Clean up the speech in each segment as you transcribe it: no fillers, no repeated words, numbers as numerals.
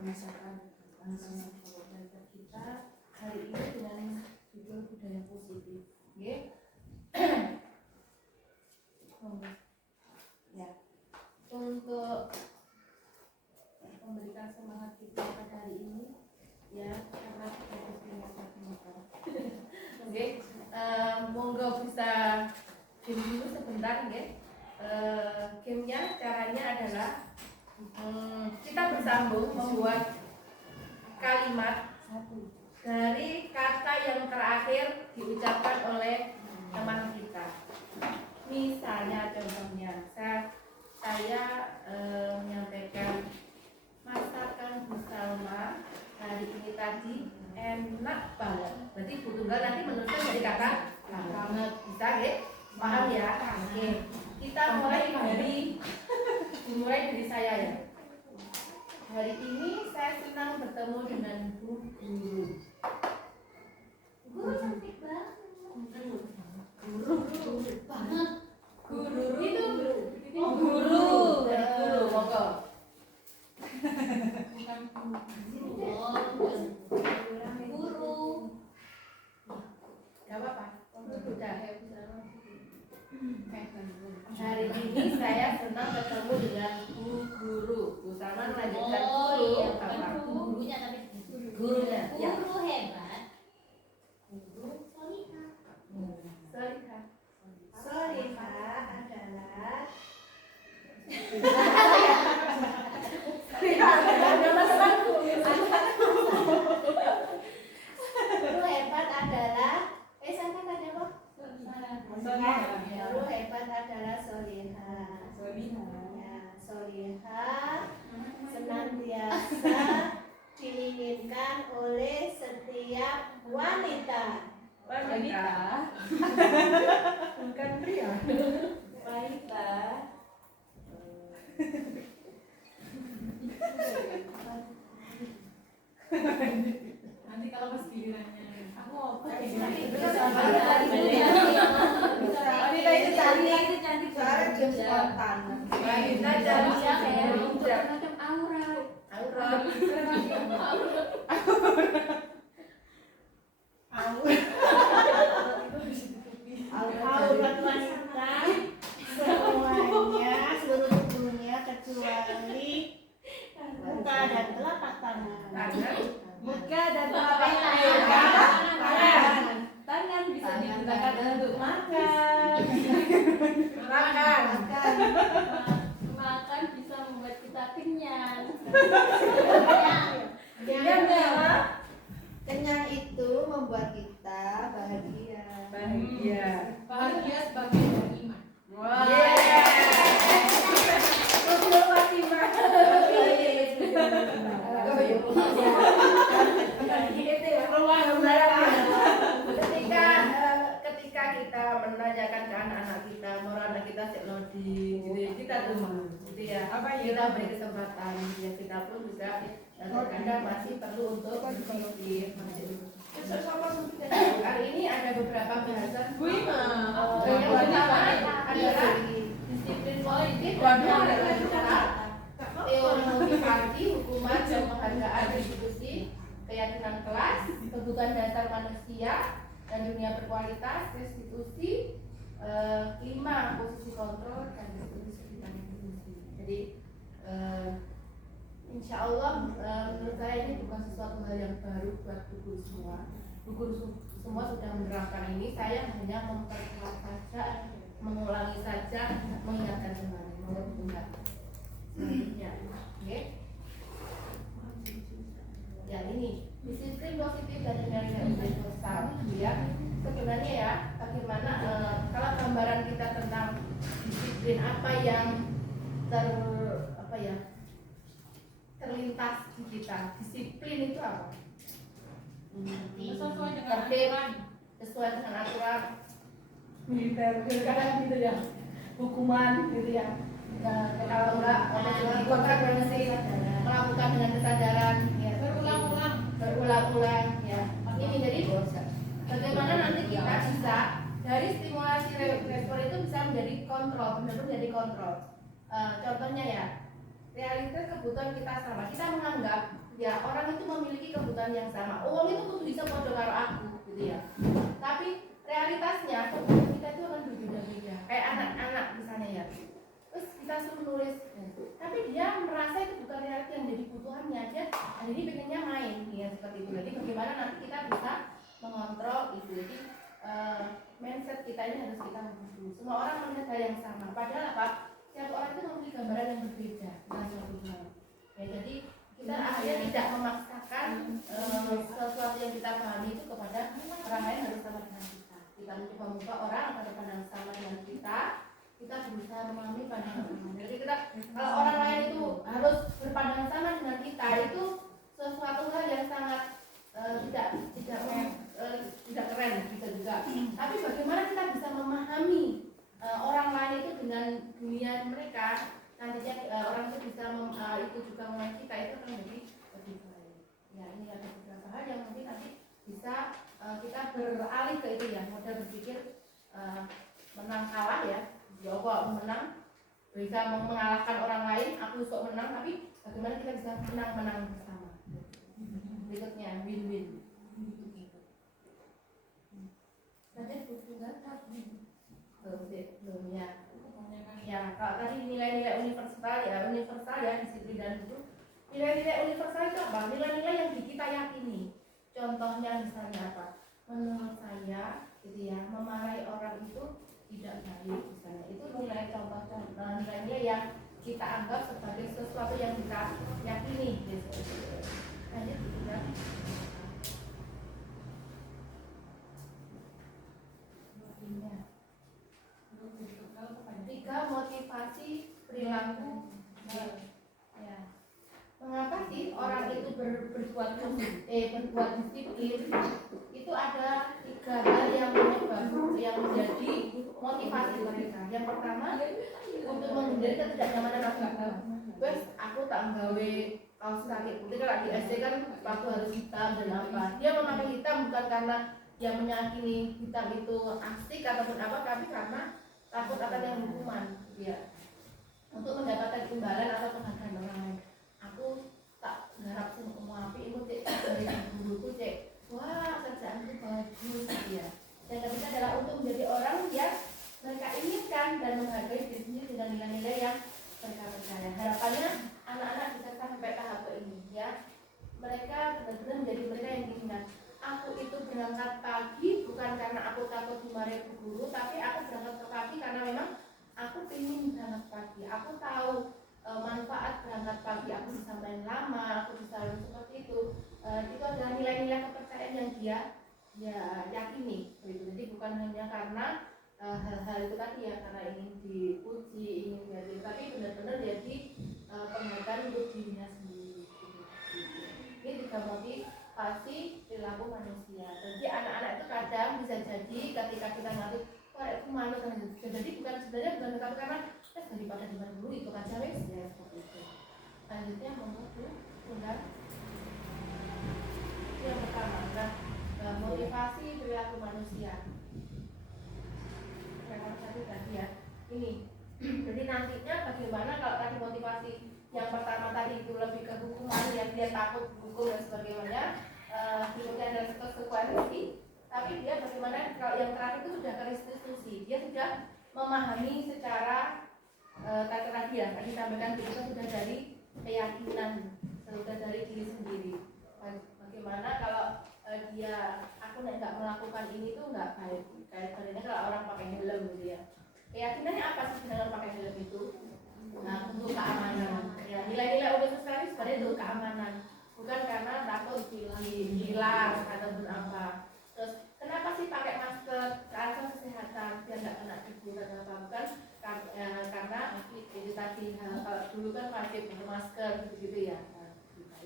membahasakan belajar kita hari ini dengan judul budaya positif. Oke. Ya. Untuk memberikan semangat kita pada hari ini, ya karena kita punya motor. Oke. Monggo bisa game dulu sebentar, ya. Gamenya caranya adalah kita bersambung membuat kalimat dari kata yang terakhir diucapkan oleh teman kita. Misalnya contohnya saya menyampaikan masakan Bu Salma hari ini tadi enak banget. Berarti Bu Tunggal nanti meneruskan dari kata banget. Bisa, ya? Paham ya? Oke. Kita mulai dari saya, ya. Hari ini saya senang bertemu dengan Bu Guru. Guru cantik banget. Guru banget. Guru itu guru. Dari guru, monggo. Bukan guru. Gak apa-apa. Udah. Hari ini saya senang bertemu dengan Bu Guru. Bu Salma melanjutkan guru. Gurunya tapi gurunya. Guru hebat. Guru Solihah. Solihah adalah guru hebat adalah saya tanya apa? Guru hebat adalah Solihah. Ya, Solihah senantiasa diinginkan oleh setiap wanita. Bukan pria. Wanita. Nanti kalau pas gilirannya aku mau Wanita itu cantik spontan. Wanita Wanita kayak macam aura. aurat wanita semuanya seluruh tubuhnya kecuali muka dan telapak tangan. Muka dan telapak tangan bisa digunakan untuk makan. Makan bisa membuat kita kenyang. Kenyang itu membuat kita bahagia. Bahagia sebagai iman. Ketika kita menanyakan ke anak-anak kita, moral anak kita teknologi, gitu ya, kita tunggu, gitu ya. Kita beri kesempatan, ya kita pun juga kadang masih perlu untuk berpikir. Hari ini ada beberapa bahasan. Yang pertama adalah disiplin politik dan adalah teori motivasi, hukuman dan penghargaan institusi, keyakinan kelas, kebutuhan dasar manusia dan dunia berkualitas, restitusi, 5 posisi kontrol dan restitusi bidang institusi. Jadi insya Allah menurut saya ini bukan sesuatu hal yang baru buat guru semua. Guru semua sudah menerapkan ini. Saya hanya memperkuat saja, mengulangi saja, mengingatkan kembali. Mohon dukungan. Selanjutnya, oke? Ya ini disiplin positif dan nilai-nilai universal. Ya sebenarnya ya bagaimana kalau gambaran kita tentang disiplin apa yang terlintas di kita. Disiplin itu apa? Sesuai dengan Tertib, sesuai dengan aturan militer, kadang gitu ya. Hukuman gitu ya. Kalau enggak konsekuensi melakukan dengan kesadaran ya, berulang-ulang ya. Ini jadi bagaimana nanti kita bisa dari stimulasi respon itu bisa menjadi kontrol, benar-benar menjadi kontrol. Contohnya ya, realitas kebutuhan kita sama. Kita menganggap ya orang itu memiliki kebutuhan yang sama. Uang itu kudu bisa podo karo aku gitu ya. Tapi realitasnya kebutuhan kita itu akan berbeda-beda. Kayak anak-anak misalnya ya. Terus kita suruh nulis, tapi dia merasa itu bukan realita yang jadi kebutuhannya. Dia jadi pengennya main ya seperti itu. Jadi bagaimana nanti kita bisa mengontrol itu. Jadi mindset kita ini harus kita ubah. Semua orang melihat hal yang sama. Padahal apa? Setiap orang itu memiliki gambaran yang berbeda tentang suatu hal. Ya, jadi kita akhirnya tidak memaksakan sesuatu yang kita pahami itu kepada orang lain harus sama dengan kita. Kita mencoba membuka orang akan berpandangan sama dengan kita berusaha memahami pandangan orang lain. Jadi kita kalau orang lain itu harus berpandangan sama dengan kita itu sesuatu hal yang sangat tidak keren bisa juga. Tapi bagaimana kita bisa memahami orang lain itu dengan dunia mereka, nantinya orang itu bisa itu juga mengenai kita, itu akan menjadi lebih baik. Ya, ini ada beberapa hal yang mungkin nanti bisa kita beralih ke itu ya, model berpikir menang kalah ya. Ya kok menang bisa mengalahkan orang lain, aku sok menang, tapi bagaimana kita bisa menang bersama. Berikutnya win-win. Tadi belum ya. Ya, kalau tadi nilai-nilai universal ya disiplin dan itu. Nilai-nilai universal itu apa? Nilai-nilai yang kita yakini. Contohnya misalnya apa? Menurut saya, gitu ya, memarahi orang itu tidak baik misalnya. Itu nilai nilai-nilai yang kita anggap sebagai sesuatu yang kita yakini. Lanjut, ya. Tiga, motivasi perilaku. Ya. Mengapa sih orang itu berbuat disiplin? Itu ada tiga hal yang menjadi motivasi mereka. Yang pertama, untuk menghindari ketidaknyamanan agama. Wes, aku tak nggawe kaos kaki putih. Kalau di SD kan sepatu harus hitam dan apa. Dia memakai hitam bukan karena dia meyakini hitam itu asik ataupun apa, tapi karena takut akan yang hukuman. Ya. Untuk mendapatkan imbalan atau penghargaan orang lain. Aku tak garap semua api itu cek dari guruku cek. Wah, kerjaanku bagus ya. Yang ketiga adalah untuk menjadi orang yang mereka inginkan dan menghargai diri sendiri dengan nilai-nilai yang mereka percaya. Harapannya anak-anak bisa sampai tahap ini ya. Mereka benar-benar menjadi mereka yang diinginkan. Aku itu berangkat pagi bukan karena aku takut dimarahi bu guru, tapi aku berangkat ke pagi karena memang aku ingin berangkat pagi. Aku tahu manfaat berangkat pagi, aku bisa main lama, aku bisa seperti itu. Itu adalah nilai-nilai kepercayaan yang dia yakini. Jadi bukan hanya karena hal-hal itu tadi ya, karena ingin dipuji, ingin dihargai, tapi benar-benar jadi penghargaan untuk dirinya sendiri. Ini tiga motivasi perilaku manusia. Jadi anak-anak itu kadang bisa jadi ketika kita ngatur, wah itu malu kan, jadi sebenarnya bukan karena daripada dengan dulu itu kan cewek ya seperti itu. Selanjutnya monggo Bu, Bunda. Yang pertama, motivasi perilaku manusia. Yang satu tadi ya, ini. Jadi nantinya bagaimana kalau tadi motivasi yang pertama tadi itu lebih ke hukuman, yang dia takut hukum dan sebagainya, berikutnya adalah konsekuensi. Tapi dia bagaimana kalau yang terakhir itu sudah ke restitusi, dia sudah memahami secara tadi ya, tadi sampaikan itu sudah dari keyakinan, sudah dari diri sendiri. Bagaimana kalau aku nggak melakukan ini tuh nggak baik. Kayak kalau orang pakai helm gitu ya. Keyakinannya apa sih dengan pakai helm itu? Nah, untuk keamanan. Ya, nilai-nilai universal ini sebenarnya untuk keamanan, bukan karena takut hilang ataupun apa. Terus kenapa sih pakai masker? Alasan kesehatan biar nggak kena debu atau apa, bukan karena itu tadi kalau dulu kan wajib bermasker gitu ya.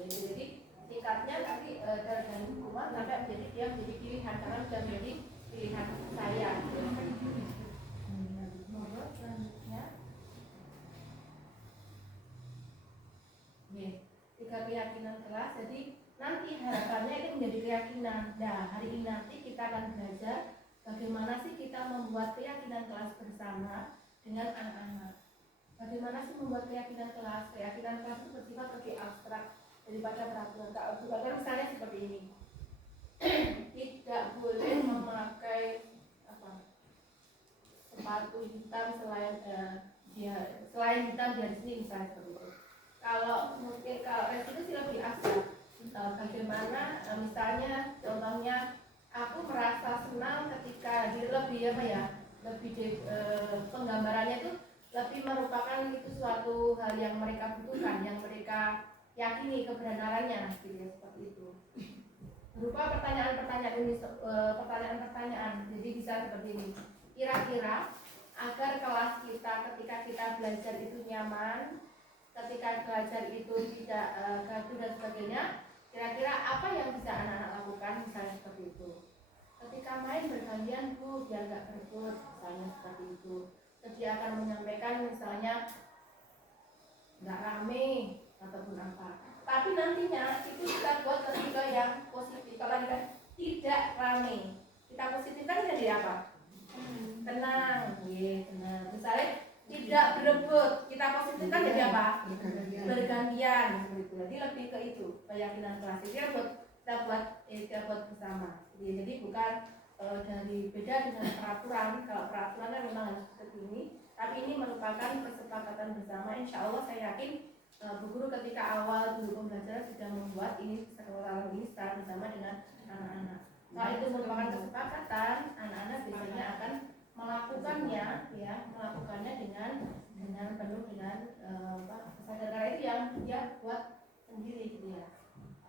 Jadi tingkatnya tapi dari hukuman sampai menjadi dia menjadi pilihan, karena sudah menjadi pilihan saya. Selanjutnya, tiga keyakinan kelas. Jadi nanti harapannya itu menjadi keyakinan. Nah, hari ini nanti kita akan belajar bagaimana sih kita membuat keyakinan kelas bersama dengan anak-anak. Bagaimana sih membuat keyakinan kelas? Keyakinan kelas itu bersifat lebih abstrak. daripada peraturan. Kalau peraturan misalnya seperti ini, tidak boleh memakai sepatu hitam selain hitam di hari Senin misalnya seperti itu. Kalau mungkin kalau restitusi lebih asal, bagaimana misalnya contohnya aku merasa senang ketika penggambarannya itu lebih merupakan itu suatu hal yang mereka butuhkan, yang mereka yakini kebenarannya, gitu ya, seperti itu. Berupa pertanyaan-pertanyaan. Jadi bisa seperti ini. Kira-kira agar kelas kita ketika kita belajar itu nyaman, ketika belajar itu tidak gaduh dan sebagainya, kira-kira apa yang bisa anak-anak lakukan, misalnya seperti itu. Ketika main bergantian Bu, biar gak berebut, misalnya seperti itu. Terus dia akan menyampaikan misalnya nggak rame ataupun apa. Tapi nantinya itu kita buat ketika yang positif. Kalau tidak rame, kita positifkan jadi apa? Tenang, tenang. Misalnya tidak berebut, kita positifkan jadi apa? Bergantian. Jadi lebih ke itu keyakinan kelas. Kita buat bersama. Jadi bukan dari beda dengan peraturan. Kalau peraturan kan memang harus seperti ini, tapi ini merupakan kesepakatan bersama. Insya Allah saya yakin Bu Guru ketika awal dulu pembelajaran sudah membuat ini sekolah ini secara bersama dengan anak-anak. Kalau itu merupakan kesepakatan, anak-anak biasanya akan melakukannya dengan penuh dengan kesadaran itu yang dia buat sendiri gitu ya.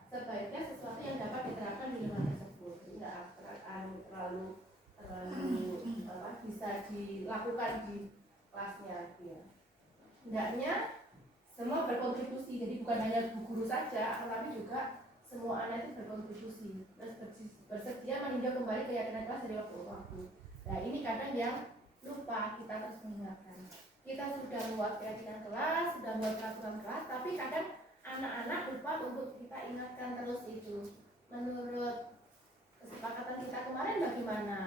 Sebaiknya sesuatu yang dapat diterapkan di lingkungan tersebut, tidak terlalu bisa dilakukan di kelasnya ya. Hendaknya semua berkontribusi, jadi bukan hanya Bu Guru saja, tetapi juga semua anak itu berkontribusi, bersedia meninjau kembali keyakinan kelas dari waktu ke waktu. Nah ini kadang yang lupa kita terus mengingatkan. Kita sudah buat keyakinan kelas, sudah buat peraturan kelas, tapi kadang anak-anak lupa untuk kita ingatkan terus itu. Menurut kesepakatan kita kemarin bagaimana?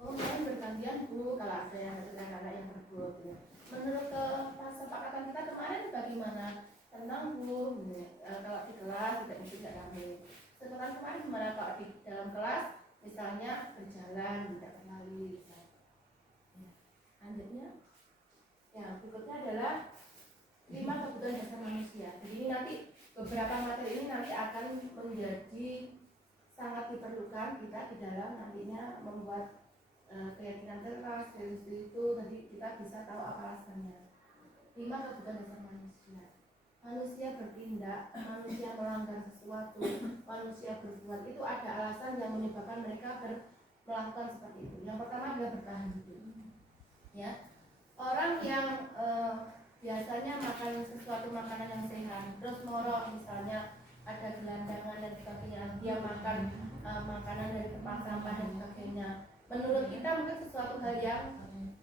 Oh kemarin bergantian Bu, kalau ada yang anak-anak yang berburu ya. Menurut kesepakatan kita kemarin bagaimana? Tenang Bu, kalau di kelas tidak ramai. Kesepakatan kemarin gimana kalau di dalam kelas misalnya berjalan tidak terlalu lanjutnya ya berikutnya adalah 5 kebutuhan dasar manusia. Jadi ini nanti beberapa materi ini nanti akan menjadi sangat diperlukan kita di dalam nantinya membuat keyakinan keras dari itu, nanti kita bisa tahu apa alasannya. 5 kebutuhan dasar manusia. Manusia bertindak, manusia melanggar sesuatu, manusia berbuat, itu ada alasan yang menyebabkan mereka melakukan seperti itu. Yang pertama adalah bertahan hidup. Ya, orang yang biasanya makan sesuatu makanan yang sehat, terus morok misalnya ada gelandangan dan sebagainya, dia makan makanan dari tempat sampah dan sebagainya. Menurut kita mungkin sesuatu hal yang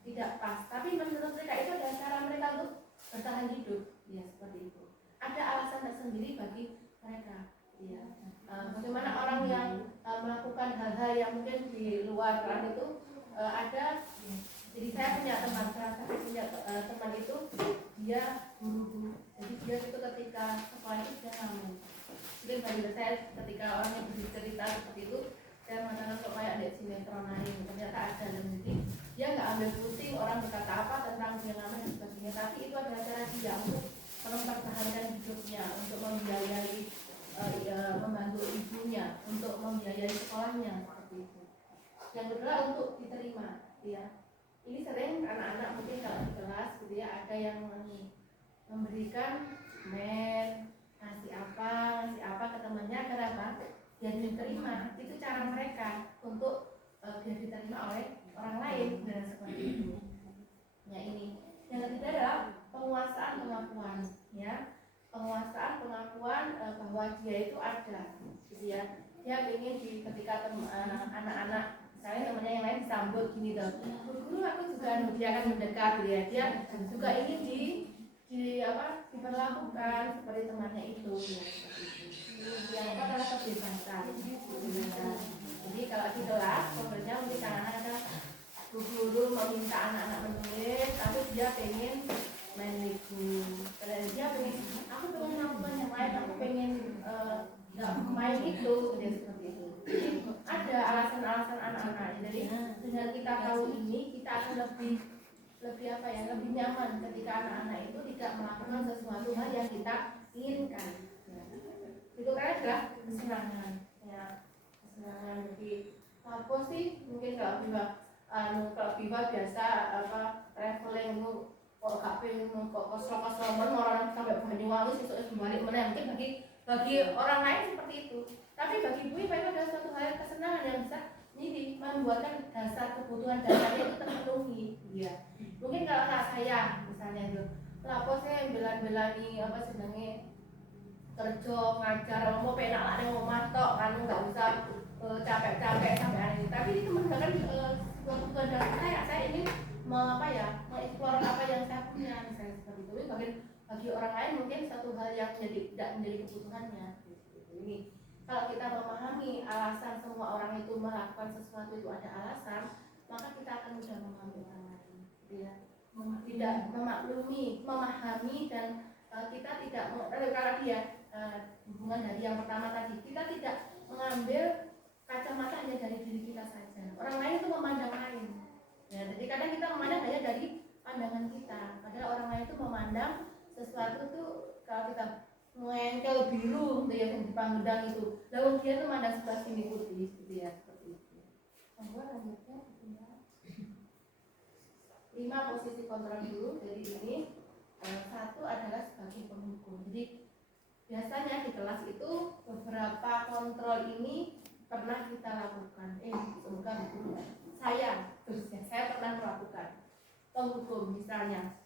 tidak pas, tapi menurut mereka itu adalah cara mereka untuk bertahan hidup, ya seperti itu. Ada alasan tersendiri bagi mereka. Ya. Bagaimana orang yang melakukan hal-hal yang mungkin di luar peran itu ada. Jadi saya punya teman itu dia guru. Jadi dia itu ketika sekolah itu dia ngamen. Mungkin bagi saya ketika orangnya bercerita seperti itu, saya mengatakan kok kayak ada sinetron lain. Ternyata ada dan mungkin dia nggak ambil pusing orang berkata apa tentang dia ngamen dan sebagainya. Tapi itu adalah cara dia untuk mempertahankan hidupnya, untuk membiayai membantu ibunya, untuk membiayai sekolahnya seperti itu. Yang kedua untuk diterima, ya. Ini sering anak-anak mungkin kalau di kelas gitu ya, ada yang memberikan ngasih apa ke temannya agar apa? Biar diterima. Itu cara mereka untuk biar diterima oleh orang lain dan seperti itu. Ya ini. Yang ketiga adalah penguasaan pengakuan, ya. Penguasaan pengakuan bahwa dia itu ada, gitu ya. Dia ingin ketika anak-anak saya temannya yang lain disambut gini tuh, guru aku juga dia akan mendekat ya, dia juga ingin diperlakukan seperti temannya itu ya, seperti itu. Yang apa adalah kebebasan. Jadi kalau di kelas pokoknya mungkin anak-anak ada guru meminta anak-anak menulis, tapi dia pengen main Lego, dan dia pengen aku pengen melakukan yang lain, aku pengen nggak main itu jadi seperti itu. Jadi ada alasan-alasan anak-anak. Jadi dengan kita tahu ini kita akan lebih apa ya, lebih nyaman ketika anak-anak itu tidak melakukan sesuatu hal yang kita inginkan. Ya. Itu kan adalah kesenangan, ya kesenangan. Jadi apa sih mungkin kalau Biba biasa apa traveling itu kok gak pengen kok kosong-kosongan orang sampai Banyuwangi sesuk balik meneh, mungkin bagi orang lain seperti itu. Tapi bagi Bu Iva itu adalah suatu hal kesenangan yang bisa ini membuatkan dasar kebutuhan dasarnya itu terpenuhi. Iya. Mungkin kalau anak saya misalnya itu, lapo saya belan-belani apa sebenarnya kerja ngajar mau penak lah yang mau matok kan nggak usah capek-capek sampai hari ini. Tapi itu merupakan suatu kebutuhan saya ingin mengeksplor apa yang saya punya misalnya seperti itu. Bagi orang lain mungkin satu hal yang tidak menjadi kebutuhannya. Ini kalau kita memahami alasan semua orang itu melakukan sesuatu itu ada alasan, maka kita akan mudah memahami orang lain, ya. Tidak memahami dan kita tidak kalau dia hubungan dari yang pertama tadi, kita tidak mengambil kacamata hanya dari diri kita saja. Orang lain itu memandang lain. Ya, jadi kadang kita memandang hanya dari pandangan kita, padahal orang lain itu memandang sesuatu itu kalau kita mengengkel biru gitu ya yang dipandang itu, lalu dia tuh memandang sebelah sini putih gitu ya, seperti itu. Lanjutnya 5 posisi kontrol dulu. Jadi ini satu adalah sebagai penghukum. Jadi biasanya di kelas itu beberapa kontrol ini pernah kita lakukan. Semoga buku saya terusnya saya pernah melakukan penghukum. Misalnya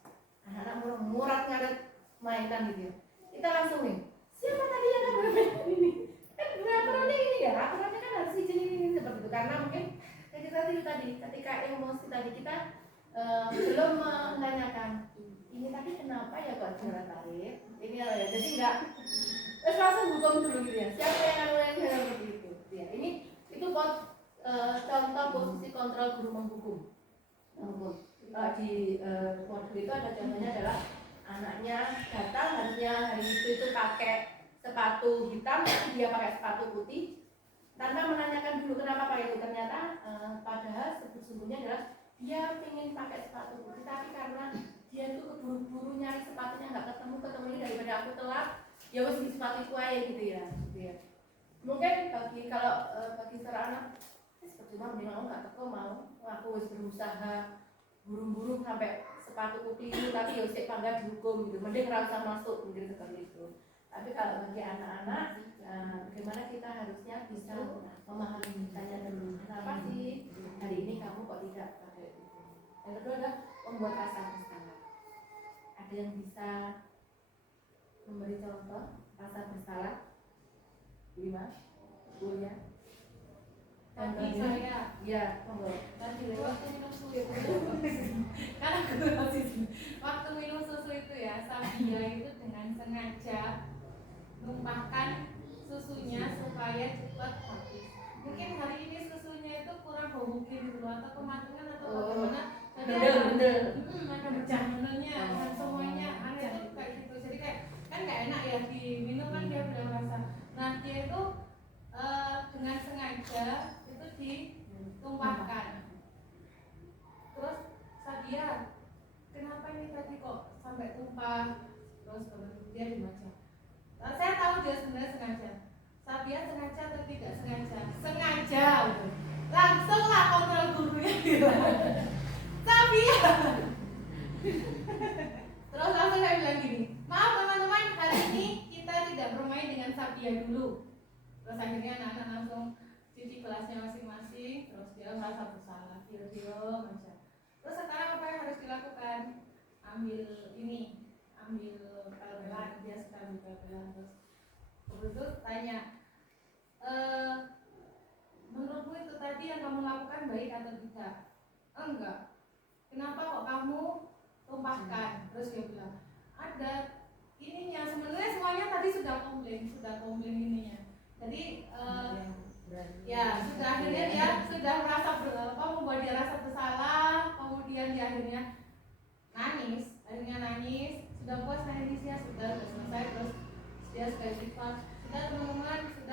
anak-anak murat ngaret mainkan gitu ya, kita langsung nih siapa tadi yang bermain ini kan aturannya ini ya, aturannya kan harus izin ini seperti itu. Karena mungkin tadi ketika emosi tadi kita belum menanyakan ini tadi kenapa ya kok juara tarik ini ya, jadi enggak terus langsung hukum dulu gitu ya, siapa yang yang seperti itu ya. Ini itu contoh posisi kontrol guru menghukum. Di modul itu ada contohnya adalah anaknya datang harusnya hari itu pakai sepatu hitam tapi dia pakai sepatu putih tanpa menanyakan dulu kenapa pakai itu. Ternyata padahal sesungguhnya adalah dia ingin pakai sepatu putih, tapi karena dia itu keburu-buru nyari sepatunya nggak ketemunya daripada aku telat, ya wes di sepatu itu aja gitu ya. Mungkin bagi seorang anak percuma mending aku nggak teko mau aku wes berusaha buru-buru sampai sepatu putih itu tapi ya sik pangga dihukum gitu, mending rasa masuk mungkin seperti itu. Tapi kalau bagi anak-anak bagaimana kita harusnya bisa memahami, tanya dulu kenapa sih hari ini kamu kok tidak pakai itu. Yang kedua adalah membuat rasa bersalah. Ada yang bisa memberi contoh rasa bersalah? Gimana? Buya? Bagi saya, ya, monggo. waktu minum susu karena waktu minum susu itu ya, Sabia itu dengan sengaja numpahkan susunya supaya cepat habis. Mungkin hari ini susunya itu kurang homogen gitu atau kematangan atau bagaimana. Jadi ada berjamurnya dan semuanya aneh itu kayak gitu. Jadi kayak kan nggak enak ya diminum kan dia udah rasa. Nah dia itu dengan sengaja itu ditumpahkan. Terus Sadia, kenapa ini tadi kok sampai tumpah? Terus dia dibaca. Saya tahu dia sebenarnya sengaja. Sadia sengaja atau tidak sengaja? Sengaja. Langsunglah kontrol gurunya bilang, Sadia. Terus langsung saya bilang gini, maaf teman-teman, hari ini kita tidak bermain dengan Sadia dulu. Terus akhirnya anak-anak langsung cuci kelasnya masing-masing. Terus dia merasa bersalah, diam aja. Terus sekarang apa yang harus dilakukan? Ambil pel-pelan, dia suka ambil pel-pelan. Terus itu tanya, menurutmu itu tadi yang kamu lakukan baik atau tidak? Enggak. Kenapa kok kamu tumpahkan? Terus dia bilang, ada ininya. Sebenarnya semuanya tadi sudah komplain ininya. Jadi ya sudah akhirnya dia sudah merasa membuat dia rasa bersalah, kemudian dia akhirnya nangis, sudah puas nangis ya sudah selesai. Terus dia sudah sifat, sudah teman-teman, sudah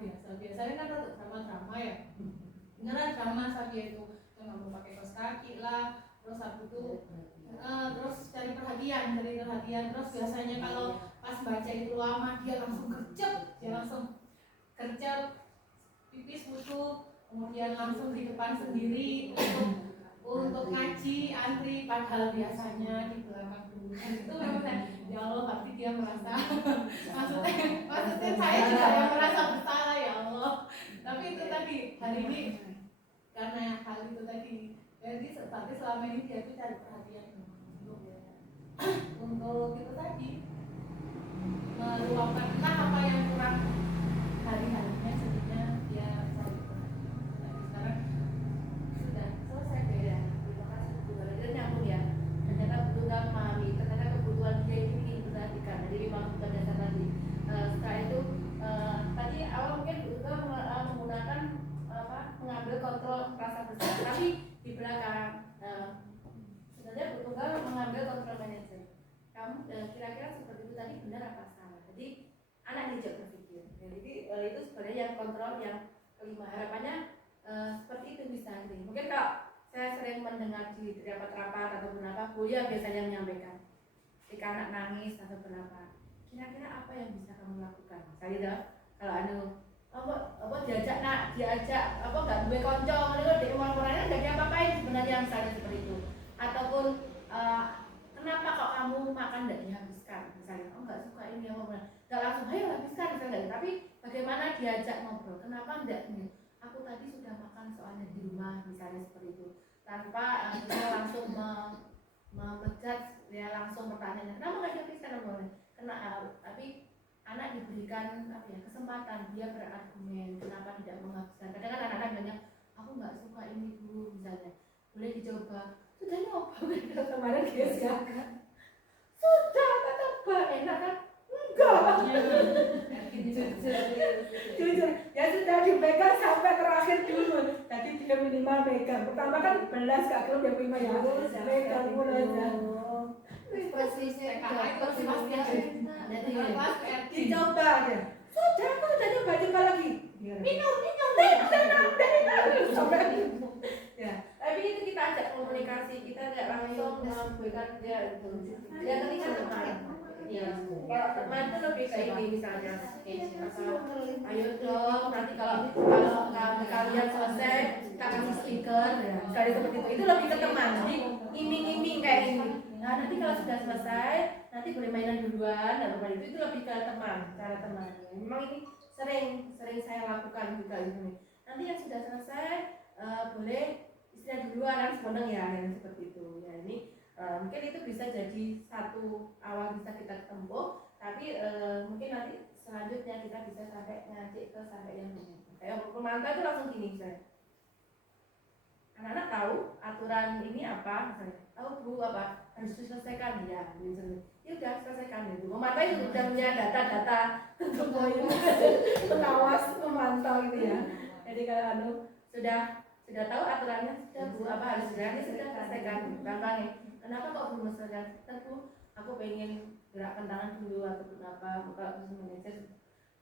biasa. Biasanya kan untuk drama-drama ya. Beneran drama Sabia itu nggak mau pakai kaos kaki lah, terus habis itu terus cari perhatian, terus biasanya kalau pas baca itu lama dia langsung gercep pipis musuh, kemudian langsung di depan sendiri untuk ngaji antri, padahal biasanya di belakang dulu. Itu memang ya Allah, pasti dia merasa maksudnya saya juga yang merasa bersalah ya Allah. Tapi itu tadi hari ini karena hal itu tadi, jadi berarti selama ini dia itu cari perhatian untuk itu tadi meluapkan entah apa yang kurang hari-harinya, jadinya dia cari perhatian. Tapi sekarang sudah selesai Ya, terima kasih Bu. Itu nyambung ya. Ternyata betul nggak memahami. Ternyata kebutuhan dia ini diperhatikan. Jadi memang bukan dasar tadi. Setelah itu tadi awal mungkin juga menggunakan mengambil kontrol rasa bersalah. Tapi di belakang sebenarnya Bu Tunggal mengambil kontrol manajer. Kamu kira-kira seperti itu tadi benar apa salah? Jadi anak diajak berpikir. Jadi itu sebenarnya yang kontrol yang kelima. Harapannya seperti itu bisa. Mungkin kalau saya sering mendengar di rapat-rapat atau berapa, Bu ya biasanya menyampaikan ketika anak nangis atau berapa, kira-kira apa yang bisa kamu lakukan? Misalnya kalau apa diajak apa nggak gue koncong itu di umur-umurnya nggak diapa-apain sebenarnya, misalnya seperti itu. Ataupun kenapa kok kamu makan nggak dihabiskan, misalnya nggak suka ini apa nggak langsung ayo habiskan misalnya, tapi bagaimana diajak ngobrol, kenapa enggak nih, aku tadi sudah makan soalnya di rumah misalnya seperti itu, tanpa kita langsung memejat ya, langsung bertanya kenapa nggak dihabiskan tapi anak diberikan kesempatan dia berargumen kenapa tidak menghabiskan. Kadang kan anak-anak banyak aku nggak suka ini Bu misalnya, boleh dicoba, sudah nyoba kemarin guys ya kan, sudah coba enak kan, enggak jujur ya sudah dipegang sampai terakhir dulu. Tadi dia minimal megang, pertama kan belas gak kelum ya prima ya, megang mulai Ekspresinya dicoba aja. Sudah aku udah coba lagi. Minum sampai ya. Tapi itu kita ajak komunikasi, kita tidak langsung memberikan dia itu. Yang ketiga teman. Ya, kalau teman itu lebih kayak ini misalnya. Ayo dong, nanti kalau kalian selesai kita kasih stiker ya. Sekali seperti itu lebih ke teman. Jadi iming-iming kayak ini. Nah, nanti kalau sudah selesai, nanti boleh mainan duluan dan itu lebih ke teman, cara teman. Memang ini sering saya lakukan juga ini. Nanti yang sudah selesai boleh istirahat duluan sebenarnya ya, yang seperti itu. Ya ini mungkin itu bisa jadi satu awal bisa kita tempuh, tapi mungkin nanti selanjutnya kita bisa sampai ngajak ke sampai yang lain. Kayak pemantau itu langsung gini misalnya. Anak-anak tahu aturan ini apa misalnya, tahu Bu apa harus diselesaikan ya misalnya, ya udah selesaikan itu. Pemantau itu sudah punya data-data untuk pengawas pemantau gitu ya. Jadi kalau sudah tahu aturannya, sudah Bu apa harus diselesaikan, sudah selesaikan. Gampang ya. Kenapa kok belum selesai? Tentu aku pengen gerakkan tangan dulu atau kenapa buka usaha manajer.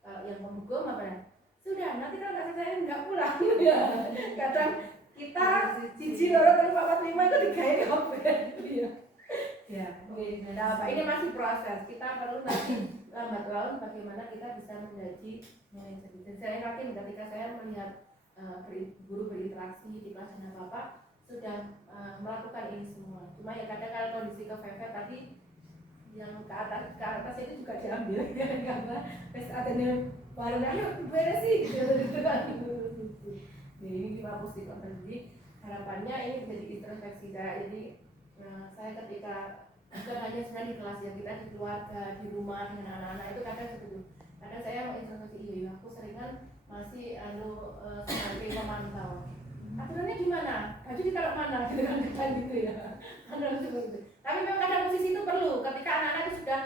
Kalau yang penghukum apa ya? Sudah nanti kalau nggak selesai nggak pulang ya. Kadang kita jiji orang dari 45 itu digawe kabeh. Iya. Ya, nah, Pak, ini masih proses. Kita perlu nanti lambat laun bagaimana kita bisa menjadi manajer. Dan saya yakin ketika saya melihat guru berinteraksi di kelasnya Bapak sudah melakukan ini semua. Cuma ya kadang kalau kondisi kepepet tadi yang ke atas itu juga diambil karena pes adanya baru ayo beres sih gitu kan. Ini kita harus dikontrol. Jadi harapannya ini menjadi introspeksi saya. Jadi saya ketika bukan hanya sebenarnya di kelas ya, kita di keluarga, di rumah dengan anak-anak itu kadang seperti itu. Kadang saya mau introspeksi, iya aku seringan masih sebagai pemantau. Aturannya gimana? Baju ditaruh mana? Gitu ya. Tapi memang kadang posisi itu perlu. Ketika anak-anak itu sudah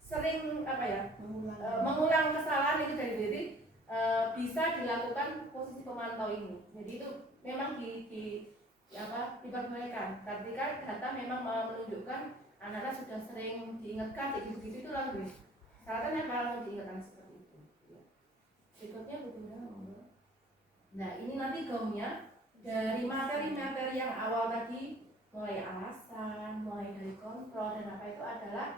sering mengulang kesalahan itu dari diri, bisa dilakukan posisi pemantau ini. Jadi itu memang diperbaikan. Ketika data memang menunjukkan anak-anak sudah sering diingatkan, begitu itu langsung. Salahnya kalau diingatkan seperti itu. Ya. Berikutnya bagaimana monggo. Nah ini nanti gaungnya dari materi-materi yang awal tadi, mulai alasan, mulai dari kontrol dan apa itu adalah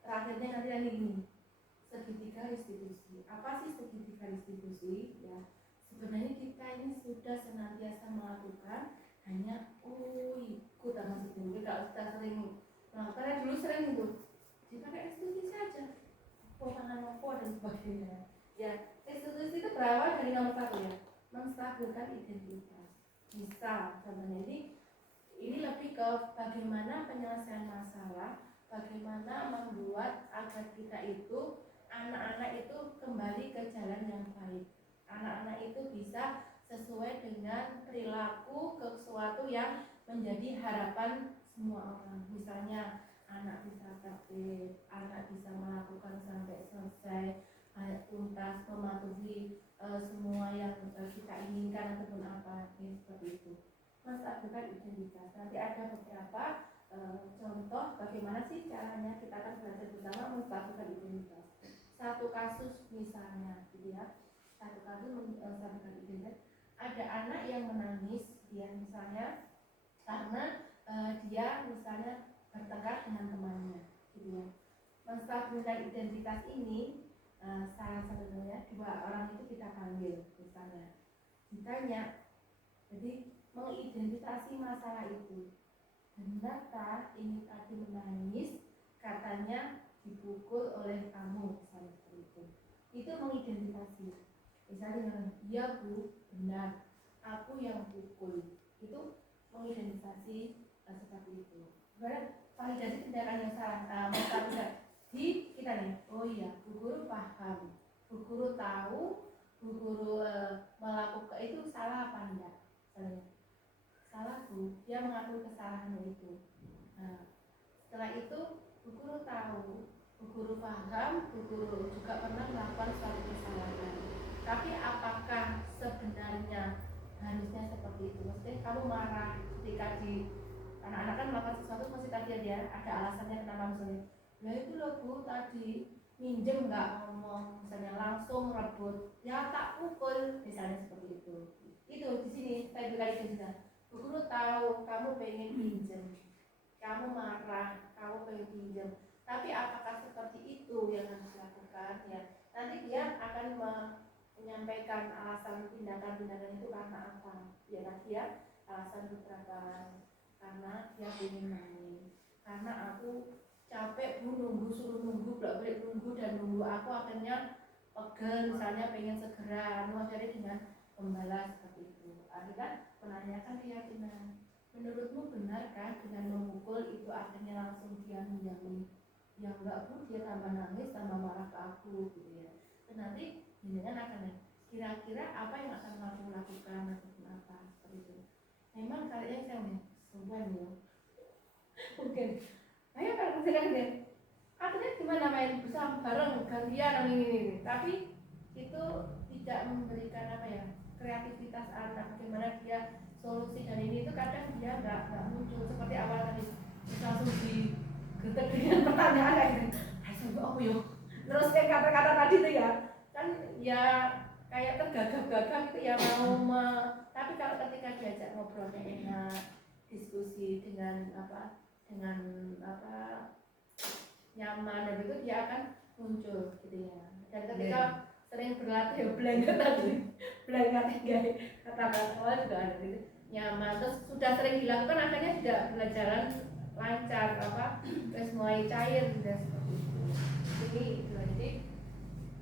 terakhirnya nanti ini segitiga restitusi. Apa sih segitiga restitusi? Ya sebenarnya kita ini sudah senantiasa melakukan, hanya ikut sama maksudnya. Kalau kita sering melakukan, dulu sering itu dipakai restitusi saja, potongan opo dan sebagainya. Ya restitusi itu berawal dari nomor satu ya, menstabilkan identitas. Misal contohnya ini lebih ke bagaimana penyelesaian masalah, bagaimana membuat agar kita itu, anak-anak itu kembali ke jalan yang baik. Anak-anak itu bisa sesuai dengan perilaku ke sesuatu yang menjadi harapan semua orang. Misalnya anak bisa tertib, anak bisa melakukan sampai selesai, tuntas, mematuhi semua yang kita inginkan ataupun apa, seperti itu. Menstabilkan identitas. Nanti ada beberapa contoh bagaimana sih caranya kita akan belajar bersama menstabilkan identitas. Satu kasus misalnya, gitu ya. Satu kasus menstabilkan identitas. Ada anak yang menangis, dia misalnya karena dia misalnya bertengkar dengan temannya, gitu ya. Menstabilkan identitas ini salah satunya dua orang itu kita panggil, misalnya ditanya, jadi mengidentifikasi masalah itu. Benarkah ini tadi menangis katanya dipukul oleh kamu, misalnya seperti itu. Itu mengidentifikasi. Misalnya, iya bu, benar, aku yang pukul. Itu mengidentifikasi seperti itu. Validasi tindakan yang salah, masalah di kita nih. Oh iya, bu guru paham, bu guru tahu, bu guru melakukan itu salah apa enggak? Salah bu, dia mengakui kesalahannya itu. Nah, setelah itu bu guru tahu, bu guru paham, bu guru juga pernah melakukan suatu kesalahan. Tapi apakah sebenarnya harusnya seperti itu? Maksudnya kamu marah ketika di anak-anak kan melakukan sesuatu, pasti tadi dia ada alasannya kenapa misalnya. Ya itu loh bu, tadi minjem nggak ngomong, misalnya langsung rebut, ya tak pukul, misalnya seperti itu. Itu di sini saya berikan itu. Bu guru tahu kamu pengen pinjam, kamu marah, kamu pengen pinjam, tapi apakah seperti itu yang harus dilakukan? Ya nanti dia akan menyampaikan alasan tindakan-tindakan itu karena apa. Ya nanti ya alasan beberapa, karena dia ingin main, karena aku capek bu nunggu, suruh nunggu, bolak-balik nunggu dan nunggu aku akhirnya pegel, misalnya pengen segera mengakhiri dengan membalas seperti itu. Akhirnya menanyakan keyakinan, menurutmu benar kan dengan memukul itu akhirnya langsung dia menjamin? Ya enggak bu, dia tambah nangis, tambah marah ke aku, gitu ya. Dan nanti dengan akan kira-kira apa yang akan aku lakukan ataupun apa seperti itu. Memang kalian yang saya sebuah ya mungkin ayo kalau misalkan ya akhirnya gimana main bersama bareng gantian ini, tapi itu tidak memberikan apa ya, kreativitas anak, bagaimana dia solusi dari ini itu kadang dia nggak muncul seperti awal tadi, langsung digetek dengan pertanyaan kayak gini, apa yuk, terus kayak kata-kata tadi tuh ya kan ya kayak tergagap-gagap gitu ya tapi kalau ketika diajak ngobrolnya enak, diskusi dengan apa nyaman dan itu dia akan muncul gitu ya. Dan ketika sering berlatih blanket tadi, blanket kata-kata awal juga ada gitu, nyaman, terus sudah sering dilakukan akhirnya tidak berjalan lancar terus mulai cair dan seperti itu. Jadi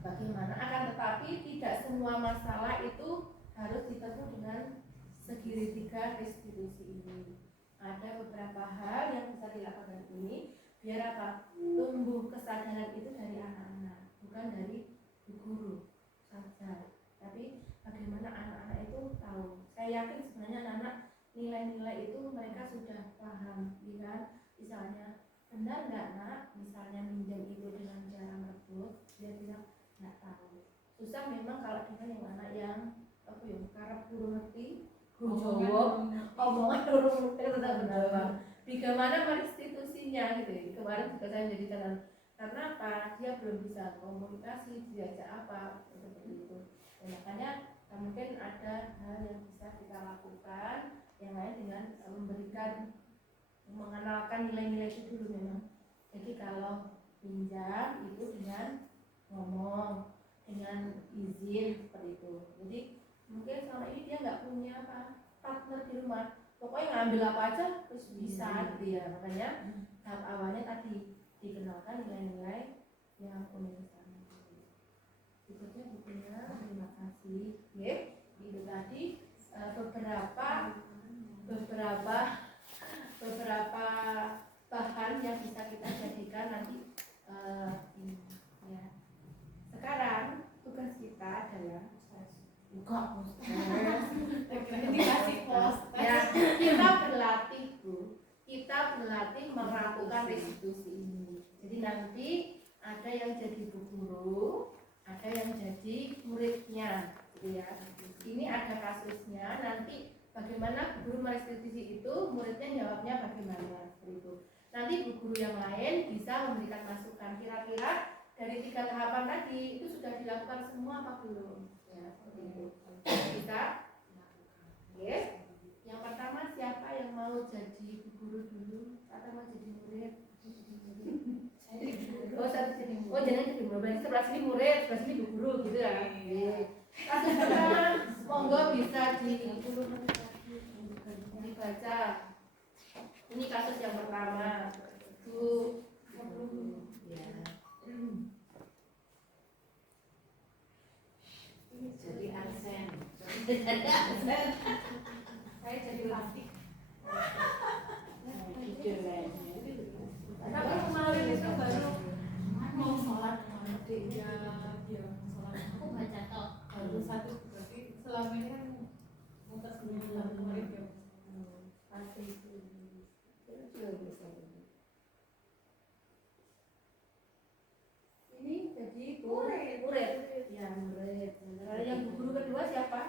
bagaimana akan tetapi tidak semua masalah itu harus ditempuh dengan segitiga restitusi ini. Ada beberapa hal yang bisa dilakukan ini biar apa? Tumbuh kesadaran itu dari anak-anak, bukan dari guru saja. Tapi bagaimana anak-anak itu tahu. Saya yakin sebenarnya anak-anak nilai-nilai itu mereka sudah paham, kan? Misalnya benar nggak nak? Misalnya minjam itu dengan cara merebut, dia bilang nggak tahu. Susah memang kalau dengan yang anak yang karena guru ngerti, guru jawab, omongan guru tetap menjawab. Bagaimana restitusinya gitu ya. Kemarin juga saya menjadi karena apa? Dia belum bisa komunikasi, diajak apa seperti itu. Dan makanya mungkin ada hal yang bisa kita lakukan yang lain dengan mengenalkan nilai-nilai itu dulu memang. Jadi kalau pinjam itu dengan ngomong, dengan izin seperti itu. Jadi mungkin selama ini dia nggak punya partner di rumah, pokoknya ngambil apa aja terus bisa gitu ya. Makanya tahap awalnya tadi dikenalkan nilai-nilai yang universal. Berikutnya bukunya, terima kasih. Oke, itu tadi beberapa bahan yang bisa kita jadikan nanti ini ya. Sekarang tugas kita adalah ya, kita berlatih melakukan restitusi ini. Jadi nanti ada yang jadi bu guru, ada yang jadi muridnya, gitu ya. Ini ada kasusnya, nanti bagaimana guru merestitusi itu, muridnya jawabnya bagaimana, gitu. Nanti bu guru yang lain bisa memberikan masukan. Kira-kira dari 3 tahapan tadi itu sudah dilakukan semua apa belum? Ya, seperti itu. Bisa? Yes. Yang pertama siapa yang mau jadi bu guru dulu atau mau jadi murid? Oh, jangan jadi murid. Berarti sebelah sini murid, sebelah sini bu guru gitu ya. Kasus pertama, monggo bisa dibaca. Ini kasus yang pertama. Bu. Ya. Jadi Arsen. Saya jadi plastik. Tapi kemarin itu baru mau sholat kemarin dia mau sholat. aku baca toh. Baru satu berarti selama ini kan muter sebelum kemarin dia. Pasti itu. Ini jadi murid. Ya, murid. Yang guru kedua siapa?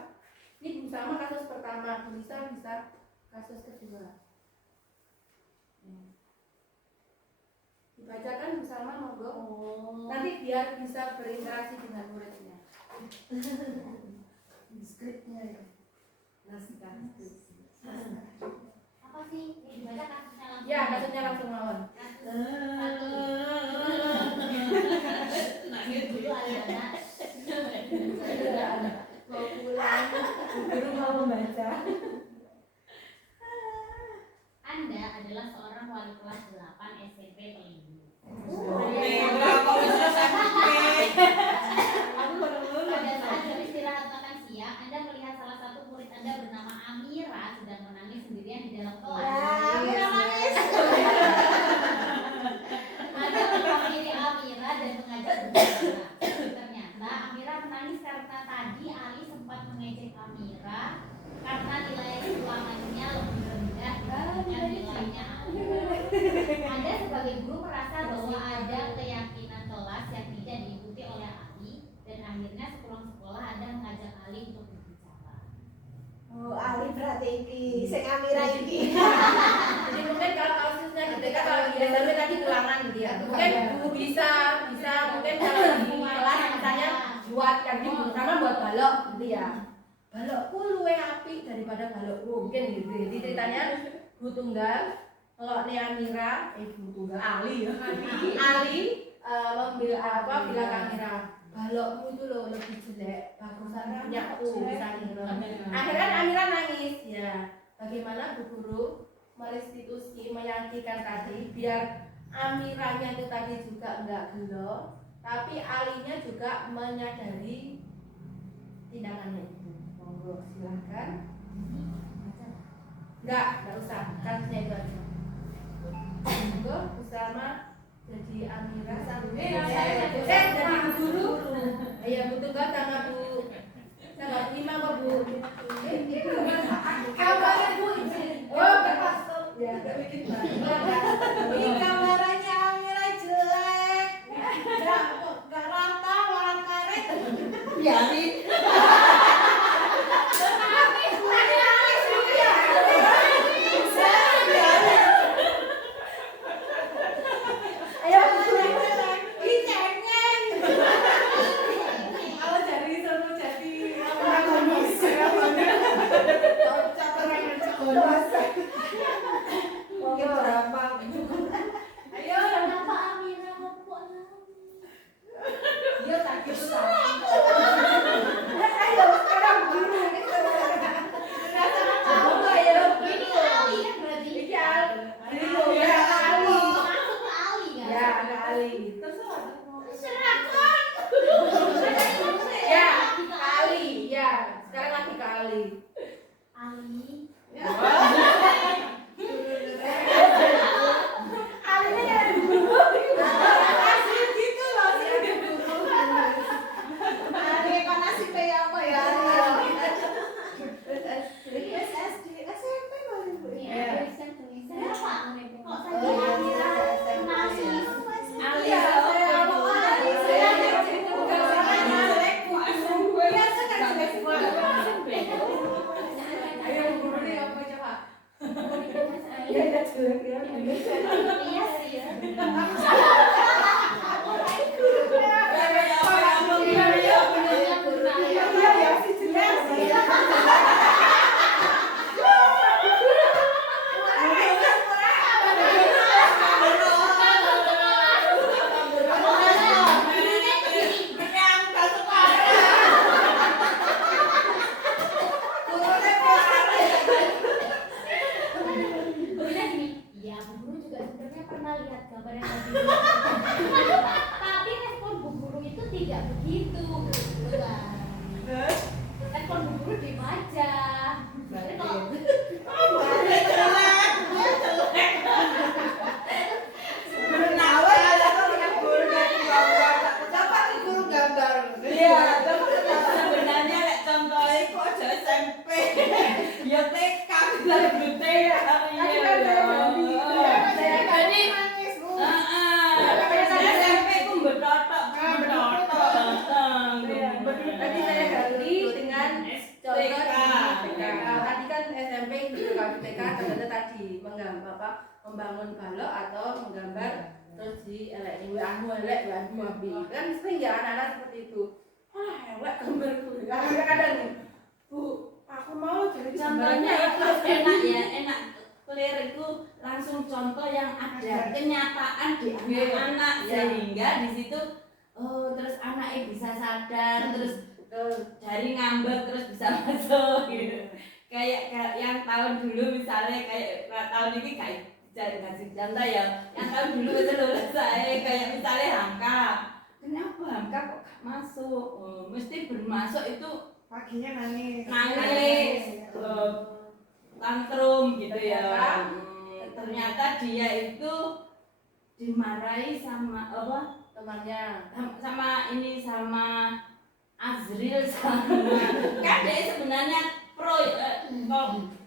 Ini sama kasus pertama, bisa kasus kedua. Dibacakan bersama monggo. Nanti biar bisa berinteraksi dengan muridnya. Skripnya ya. Naskah. Apa sih? Dibaca kasusnya langsung. Ya, kasusnya langsung mawon. Dulu ada anak. Mau pulang, guru mau membaca. Anda adalah seorang wali kelas 8 SMP Pelindung. Pada saat jam istirahat makan siang, Anda melihat salah satu murid Anda bernama Amira sedang menangis sendirian di dalam kelas. Amira nangis. Anda menghampiri Amira dan mengajak berbicara. Ternyata Amira menangis karena tadi Ali sempat mengejek Amira karena nilai ulangannya lebih rendah dibandingkan nilainya Amira. Anda sebagai guru merasa bahwa ada keyakinan kelas yang tidak diikuti oleh Ali dan akhirnya sepulang sekolah Anda mengajak Ali untuk berbicara. Oh, Ali berarti iki, sing Amira iki. Jadi mungkin kalau kasusnya gitu kan kalau biasanya tadi ulangan gitu ya. Mungkin bu bisa mungkin kalau di kelas misalnya buat yang di sama buat balok gitu ya. Balokku luwe apik daripada balokku mungkin gitu. Jadi ceritanya Bu Tunggal kalau Amira, Bu Tunggal Ali ya. Ali bilang ke Amira, balokmu itu loh lebih jelek, bagusan punyaku misalnya. Akhirnya Amira nangis ya. Bagaimana Bu Guru merestitusi meyakinkan tadi biar Amiranya itu tadi juga enggak gelo, tapi Alinya juga menyadari tindakannya itu. Monggo silahkan. Enggak usah, kasusnya itu aja. Monggo bersama jadi Amira jadi Bu Guru. Iya, Bu Tunggal sama Bu Ima kok Bu. Kamarnya Bu. Oh, berpastel. Ya, bikin Ini kameranya Amira jelek. Enggak rata warnanya. biarin. Ini cengeng. Ali. Ali. Alinya yang guru. Asli gitu loh, asli guru. Ali kok nasibnya ya apa ya? Ali ya. SD, SMP baru Bu. Iya, tulisan. Kenapa? Kok tadi Oh, Amira iya. nangis? Ali Iya, ya, saya apa? mau Ali. Ali. Saya Iya, bukan saya jelekku. Biasa kan jelekku. Ayo guru nih apa coba? Iya, iya, jelek ya. Iya sih ya. Iya, ya sih jelek sih. Gurunya gini, ya Bu Guru juga sebenarnya pernah lihat gambar yang tadi. Tapi respon Bu Guru itu tidak begitu. Respon Bu Guru diem aja. Tapi kalau Sebenarnya lek contohnya kok aja SMP ya TK lebih ya SMP ku betotok Tadi saya ganti dengan contoh di TK. Tadi kan SMP gitu kan di TK contohnya tadi membangun balok atau menggambar terus di elek anu abi kan sering ya anak-anak seperti itu. Wah, elek gambarku. Kadang-kadang nih, Bu, aku mau jadi contohnya itu enak clear itu langsung contoh yang ada kenyataan di anak-anak sehingga di situ terus anaknya bisa sadar terus dari ngambek terus bisa masuk gitu. Kayak yang tahun dulu misalnya kayak tahun ini kayak kasih contoh ya yang tahun dulu itu lulus saya kayak misalnya Hamka, kenapa Hamka kok gak masuk, mesti bermasuk itu Paginya nangis. tantrum gitu ya. Ternyata dia itu dimarahi sama apa temannya. sama Azril sama kan dia sebenarnya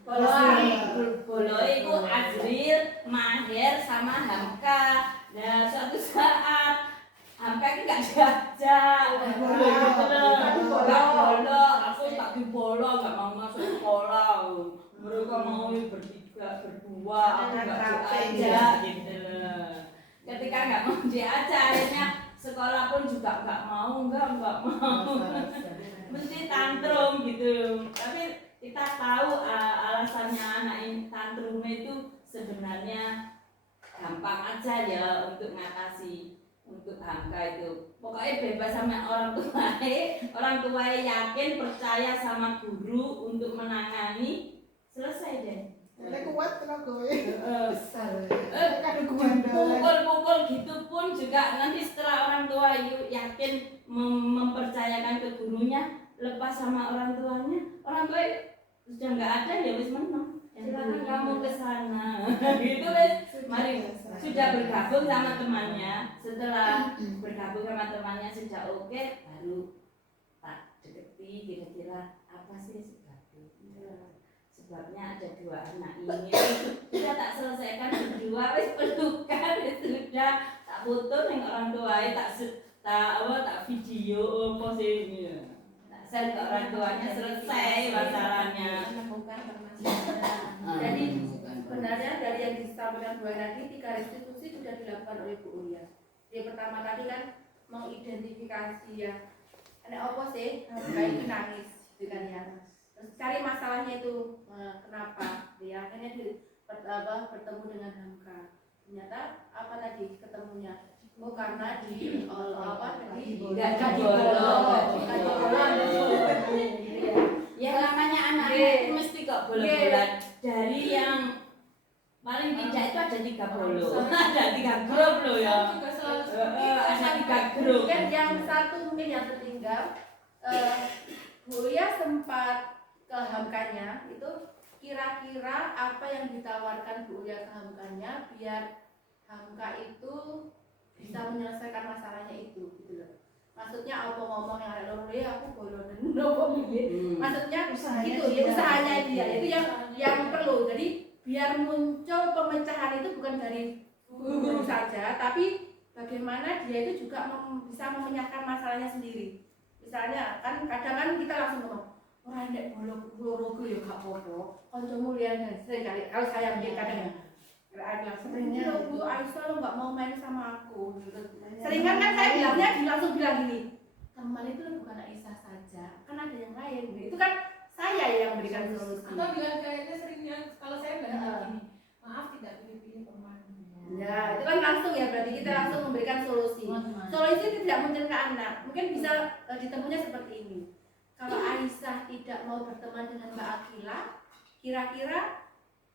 Bolo itu Azril, Maher sama Hamka. Nah suatu saat Hamka ini gak diajak bolo, aku tak dibolo, gak mau masuk sekolah. Mereka mau berdua, aku gak diajak gitu. Ketika gak mau diajak, akhirnya sekolah pun juga gak mau, enggak mau. Mesti tantrum gitu. Tapi kita tahu alasannya anak ini tantrumnya itu sebenarnya gampang aja ya untuk ngatasi untuk Hamka itu. Pokoknya bebas sama orang tua yakin percaya sama guru untuk menangani, selesai deh. Nek kuat tenaga besar. Pukul-pukul gitu pun juga nanti setelah orang tua yakin mempercayakan ke gurunya, lepas sama orang tuanya sudah nggak ada ya wis menang. Silakan kamu ke sana. Gitu wis. Mari sudah bergabung sama temannya. Setelah bergabung sama temannya sudah oke, baru tak deketi kira-kira apa sih sebabnya ada dua anak ini. Sudah tak selesaikan berdua wis pelukan sudah tak foto dengan orang tua tak video apa sih ini. Share ke orang tuanya selesai masalahnya. Jadi sebenarnya dari yang disampaikan Bu tadi 3 restitusi sudah dilakukan oleh Bu Ulia. Yang pertama tadi kan mengidentifikasi ya, ada apa sih kayak nangis gitu kan ya. Terus cari masalahnya itu kenapa ya, akhirnya bertemu dengan Hamka. Ternyata apa tadi ketemunya? Oh karena di Ya namanya anak-anak itu mesti kok bola-bola. Dari yang paling tidak itu ada 3 bolo. Ada 3 grup loh ya. Ada 3 grup. Mungkin yang satu mungkin yang tertinggal Bu ya sempat ke Hamkanya itu kira-kira apa yang ditawarkan Bu Ulia ke Hamkanya biar Hamka itu bisa menyelesaikan masalahnya itu gitu loh. Maksudnya apa ngomong yang ada loro aku bolonen nopo piye. Maksudnya Usahanya gitu dia. ya, usahanya dia itu yang perlu. Jadi biar muncul pemecahan itu bukan dari guru saja, tapi bagaimana dia itu juga bisa memecahkan masalahnya sendiri. Misalnya kan kadang kan kita langsung ngomong orang nek loro ya gak apa-apa. Kancamu liane sering kali kalau saya mungkin kadang ya ada seringnya loh Bu Aisyah lo nggak mau main sama aku gitu. Seringan kan saya bilangnya langsung bilang gini, teman itu bukan Aisyah saja, kan ada yang lain. Itu kan saya yang memberikan solusi. Atau bilang kayaknya seringnya kalau saya bilang gini, maaf tidak pilih-pilih teman. Ya itu kan langsung ya, berarti kita langsung memberikan solusi. Solusi tidak muncul ke anak, mungkin bisa ditemunya seperti ini. Kalau Aisyah tidak mau berteman dengan Mbak Akila, kira-kira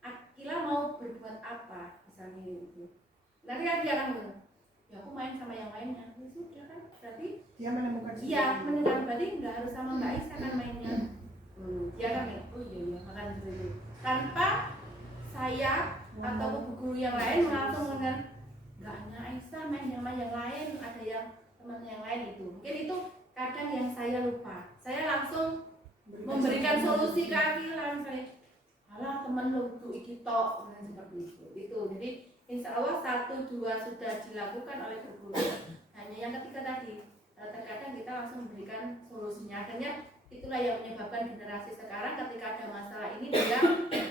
Akila mau berbuat apa misalnya itu. Nanti kan dia akan bilang, ya aku main sama yang lainnya. Ya sudah kan, berarti Dia menemukan iya mendengar, berarti nggak harus sama Mbak Aisyah kan mainnya. Dia kan ya, oh iya akan seperti tanpa saya atau guru yang lain langsung dengan nggak hanya Aisyah main sama yang lain, ada yang teman yang lain itu. Mungkin itu kadang yang saya lupa. Saya langsung memberikan solusi ke Akila misalnya, alah teman lu tuh iki tok, seperti itu. Jadi insya Allah 1, 2 sudah dilakukan oleh guru. Hanya yang ketiga tadi, terkadang kita langsung memberikan solusinya. Akhirnya itulah yang menyebabkan generasi sekarang ketika ada masalah ini dia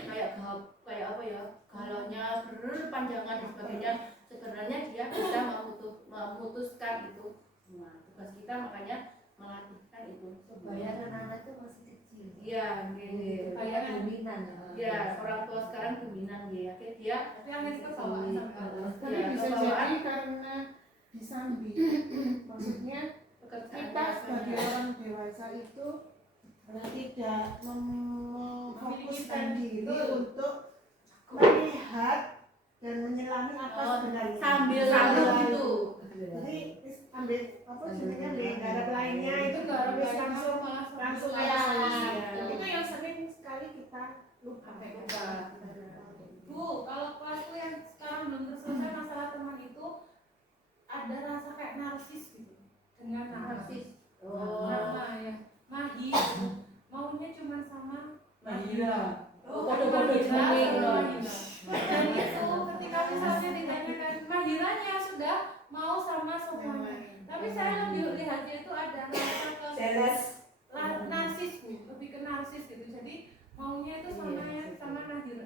kayak apa ya, galaunya berpanjangan dan sebagainya. Sebenarnya dia bisa memutuskan itu semua. Tugas kita makanya melatihkan itu supaya anak-anak itu masih kecil. Iya, gitu. Supaya dominan. Ya, orang tua sekarang dominan ya. Akhirnya dia Tapi akhirnya itu bawaan sampai Tapi bisa jadi karena disambi. Maksudnya kita sebagai orang dewasa itu tidak memfokuskan diri untuk melihat dan menyelami apa sebenarnya sambil itu. Jadi ambil apa sebenarnya ambil garap lainnya itu garap terus lainnya langsung ya. Itu yang sering sekali kita lupa. Bu, kalau kelasku yang sekarang belum terselesai masalah teman itu ada rasa kayak narsis gitu dengan Narsis. Nah, ya Mahi maunya cuma sama Mahira. Kode-kode jenenge. Dan itu ketika misalnya ditanyakan Mahiranya sudah mau sama semuanya, tapi saya lebih lihatnya itu ada rasa ke narsis Bu, lebih ke narsis gitu. Jadi maunya itu sama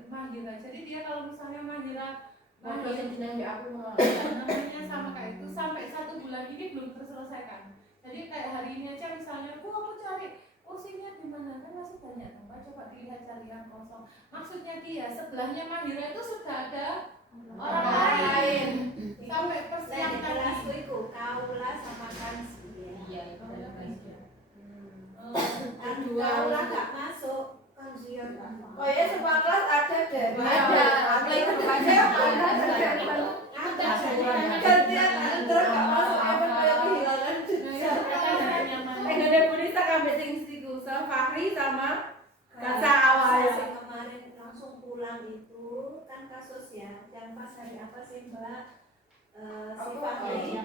Mahira. Jadi dia kalau misalnya Mahira namanya sama kayak itu sampai 1 bulan ini belum terselesaikan. Jadi kayak hari ini aja misalnya, Bu aku cari kursinya di mana, kan masih banyak tempat, coba dilihat cari yang kosong. Maksudnya dia sebelahnya Mahira itu sudah ada orang lain. Sampai persiapan kelasku itu Kaula sama Kansi. Iya, itu ada Kaula gak masuk, Kansi yang gak masuk. Oh ya, semua kelas ada deh. Ada. Gantian terus gak masuk apa kayak kehilangan jejak. Ada Punisa sampai sing siku sama Fahri sama Kasa awal. Kemarin langsung pulang itu kan kasus ya, yang pas hari apa sih Mbak? Si Fahri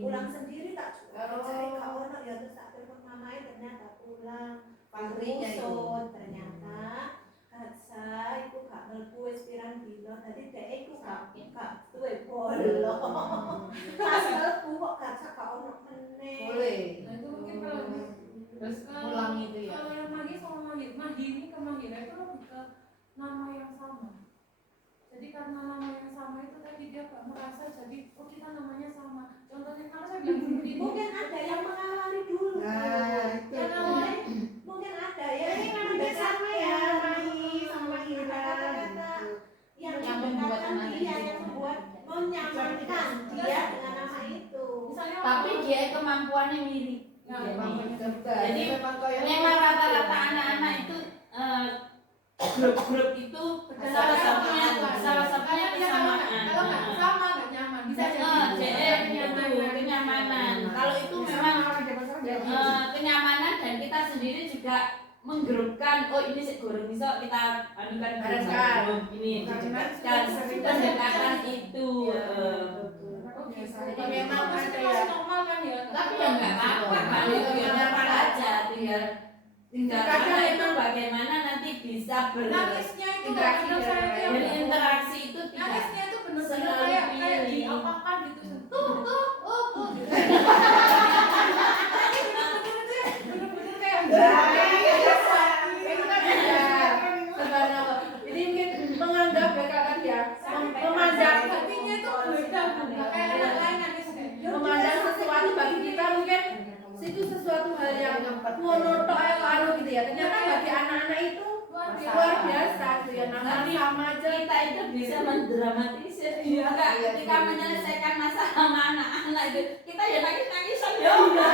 pulang sendiri tak cari kak ono ya, terus tak telepon mamanya ternyata pulang. Fahrinya itu. Ternyata Katsa itu gak mlebu wis pirang dino, dadi dhek iku gak duwe bolo. Pas mlebu kok Katsa gak ono meneh. Boleh. Nah itu mungkin kalau Terus pulang itu ya. Kalau yang Mahi sama Mahi ini ke Mahira itu lebih ke nama yang sama. Jadi karena nama yang sama itu tadi dia gak merasa jadi oh kita namanya sama. Contohnya kalau saya bilang seperti itu, Mungkin ada yang mengawali dulu. yang awalnya Mungkin ada ya. Ini namanya sama ya, Mahi sama Hira. Yang mendekatkan dia, yang membuat menyamankan dia dengan nama itu. misalnya Tapi dia kemampuannya mirip. Jadi Memang rata-rata anak-anak itu grup-grup itu salah satunya kesamaan. kalau nggak sama nggak nyaman bisa Jadi itu kenyamanan. Kalau itu memang kenyamanan dan kita sendiri juga menggerupkan, oh ini sih goreng iso kita anukan Barengkan. ini Karena didekatkan pendekatan itu. Jadi memang Masih ada masih ya. normal kan ya? Tapi ya nggak apa-apa kalau itu ya normal aja, tinggal Kadang karena itu memang- bagaimana nanti bisa Nangisnya itu Interaksi benar saya itu yang berinteraksi itu tidak nangisnya itu benar-benar selalu kayak pilih. diapakan gitu. Gitu. Bener-bener kayak Itu kan ada sebenarnya. Jadi mungkin menganggap ya kan ya, memandang hatinya itu beda bukan kayak anak lain nangis kayak memandang sesuatu bagi kita mungkin itu sesuatu hal yang monoton atau anu gitu ya. Ternyata bagi anak-anak itu luar biasa gitu ya. Nama sama aja. kita itu bisa mendramatisir juga ketika menyelesaikan masalah sama anak-anak itu kita ya nangis-nangisan ya udah.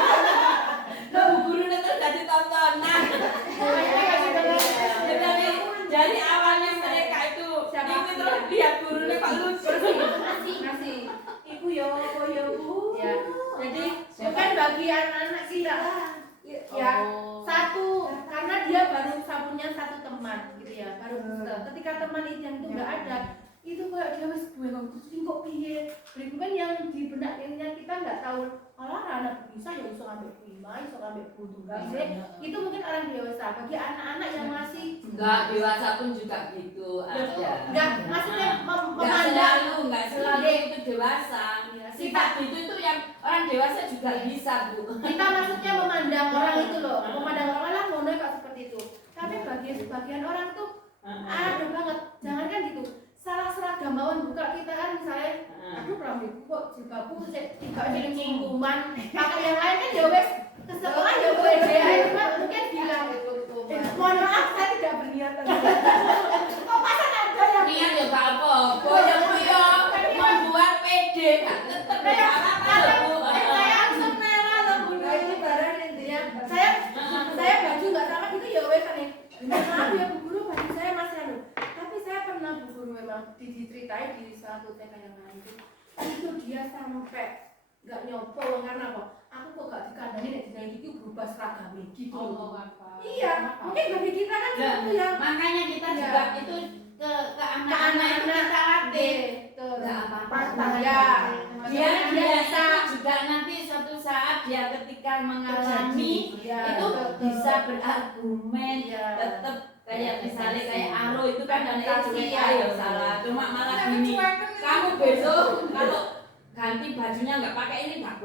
Nah, bu guru itu jadi tontonan. Jadi awalnya mereka itu ini terus lihat gurunya kok lucu. Ngasih. Ibu ya apa ya Bu? Ya. Jadi bukan bagi anak-anak kita ya satu karena dia baru punya satu teman gitu ya baru ketika teman itu yang itu nggak ada itu kayak dia wis gue ngomong terus ini kok piye berikutnya yang di benaknya kita nggak tahu malah anak bisa ya bisa ngambil prima bisa ngambil tunggal sih itu mungkin orang dewasa bagi anak-anak yang masih Enggak, dewasa pun juga gitu ada. nggak maksudnya Enggak memandang selalu itu dewasa. Sifat itu yang orang dewasa juga bisa, Bu. kita maksudnya memandang orang itu loh memandang orang lah ngono kok seperti itu tapi bagi sebagian orang tuh ada banget jangan kan gitu salah seragamawan buka kita kan misalnya aduh rambutku kok jilbabku tidak jadi cingkuman pakai yang lain kan ya wes ke sekolah ya pede aja mungkin bilang mohon maaf saya tidak berniat kok pasan ada yang Niat ya gak apa-apa. Yang kuyo membuat PD gak tetep ya apa-apa lho, Bu. saya langsung merah loh bu ini barang intinya saya baju nggak sama gitu ya wes kan ya maaf ya bu guru baju saya masih anu tapi saya pernah bu guru memang diceritain di satu TK yang lain itu dia sampai nggak nyopo karena apa aku kok gak dikandani nek dina iki berubah seragam gitu iya mungkin bagi kita kan sesuatu yang Makanya kita juga itu ke anak-anak itu kita latih. tuh Gak apa-apa. ya Dia dia bisa juga nanti suatu saat dia ketika mengalami ya, itu betul. bisa berargumen Iya. tetap kayak misalnya kayak Aro itu kan anaknya Adaptasi, cuek ya. ayo salah cuma malah gini kamu besok kalau ganti bajunya nggak pakai ini nggak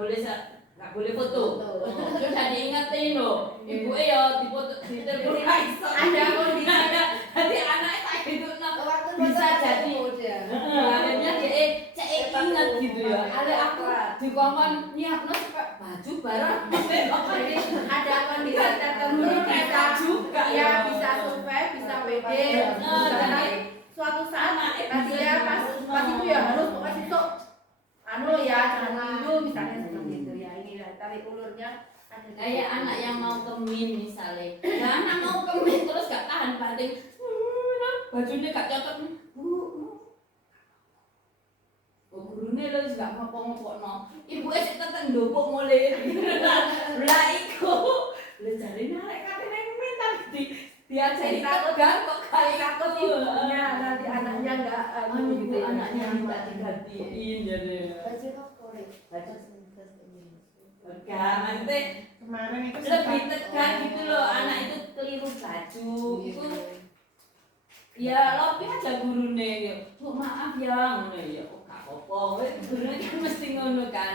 boleh foto terus udah diingetin loh ibu ya dipoto ditelepon ada kondisi jadi anaknya kayak gitu waktu bisa jadi akhirnya dia cek ingat gitu ya ada aku dikongkon nyiapno supaya baju bareng jadi ada kondisi tertentu bisa juga ya bisa survei bisa PD jadi suatu saat nanti ya pas itu ya harus pokoknya itu anu ya jangan dulu misalnya seperti itu ya ini tarik ulurnya ada kayak anak yang mau kemin misalnya ya anak mau kemin terus gak tahan batin bajunya gak cocok bu gurunya lo gak ngopok-ngopok no ibu esek teteng ndopok mulai lah iku lo cari narek katanya kemin tapi diajari tegang kok kayak takut ibunya nanti anaknya nggak ibu anaknya minta digantiin jadi baju korek enggak maksudnya kemarin itu lebih tegang gitu loh anak itu keliru baju itu ya lebih aja gurune ya bu maaf ya ngono ya kok gak apa-apa gurune kan mesti ngono kan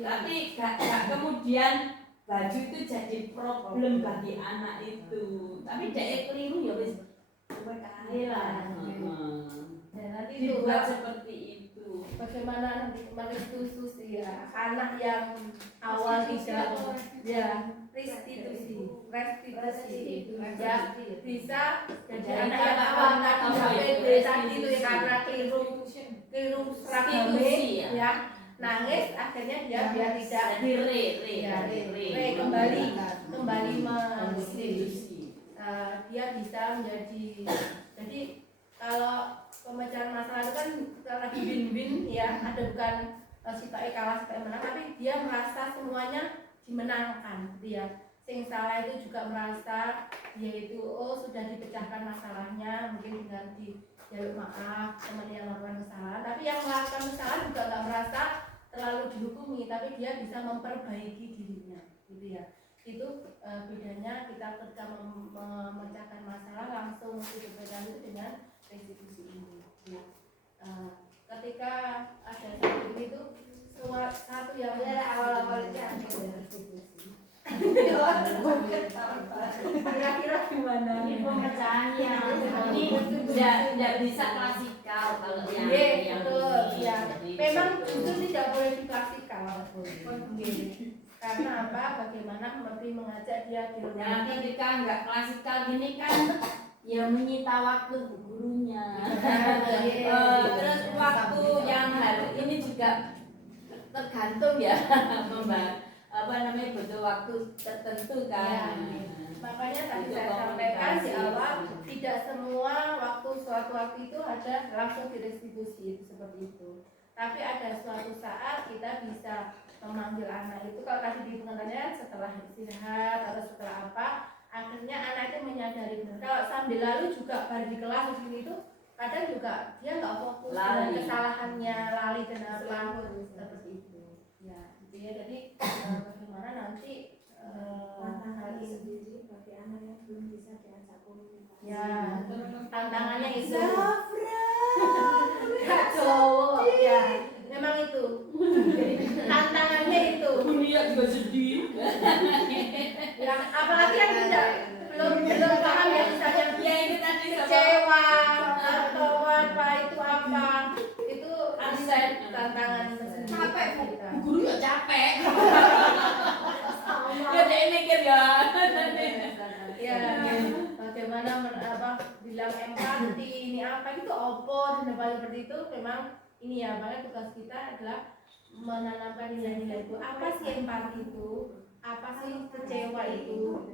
tapi gak kemudian baju itu jadi problem bagi anak itu tapi dia keliru ya wis kowe kae lah dan nanti itu dibuat seperti itu bagaimana nanti merestitusi ya anak yang awal tidak ya restitusi ya bisa jadi anak yang awal tadi PD tadi itu ya karena keliru seragame ya nangis akhirnya dia biar tidak re kembali institusi dia bisa menjadi jadi kalau pemecahan masalah itu kan lagi win-win ya ada bukan si Pak kalah si Pak menang tapi dia merasa semuanya dimenangkan dia sing salah itu juga merasa dia itu sudah dipecahkan masalahnya, mungkin tinggal dijaluk maaf teman yang melakukan kesalahan. Tapi yang melakukan kesalahan juga nggak merasa terlalu dihukumi, tapi dia bisa memperbaiki dirinya, gitu ya. Itu bedanya kita ketika memecahkan masalah langsung dibedakan itu dengan restitusi ini. Ya. Ketika ada satu itu satu yang awal-awalnya restitusi. Kira-kira gimana? Ini pemecahannya. Ini tidak bisa klasikal kalau yang betul ya. Jadi, Memang justru tidak boleh diklasikal. Karena apa? Bagaimana lebih mengajak dia di Nah, ketika nggak klasikal gini kan ya menyita waktu gurunya. Terus waktu yang hari ini juga tergantung ya butuh waktu tertentu kan. Makanya tadi saya sampaikan di awal, tidak semua suatu waktu itu ada langsung direstitusi seperti itu. Tapi ada suatu saat kita bisa memanggil anak itu, kalau tadi di pengantarnya setelah istirahat atau setelah apa, akhirnya anak itu menyadari benar. Kalau sambil lalu juga baru di kelas begini itu, kadang juga dia nggak fokus dengan kesalahannya, lali kenapa seperti itu. Ya, gitu ya. Jadi bagaimana nanti tantangan sendiri bagi anak yang belum bisa diajak komunikasi. ya, tantangannya itu Zafra cowok ya, memang itu. Tantangannya itu. Dunia juga sedih. Ya, apalagi yang belum paham ya, misalnya Ya itu tadi kecewa atau apa itu Absen. tantangan tersendiri. Capek, kita. guru ya capek. Ya dia mikir ya. Ya, bagaimana bilang empati ini apa itu opo dan sebagainya seperti itu, memang ini ya, makanya tugas kita adalah menanamkan nilai-nilai itu. Apa sih empati itu? Apa sih kecewa itu?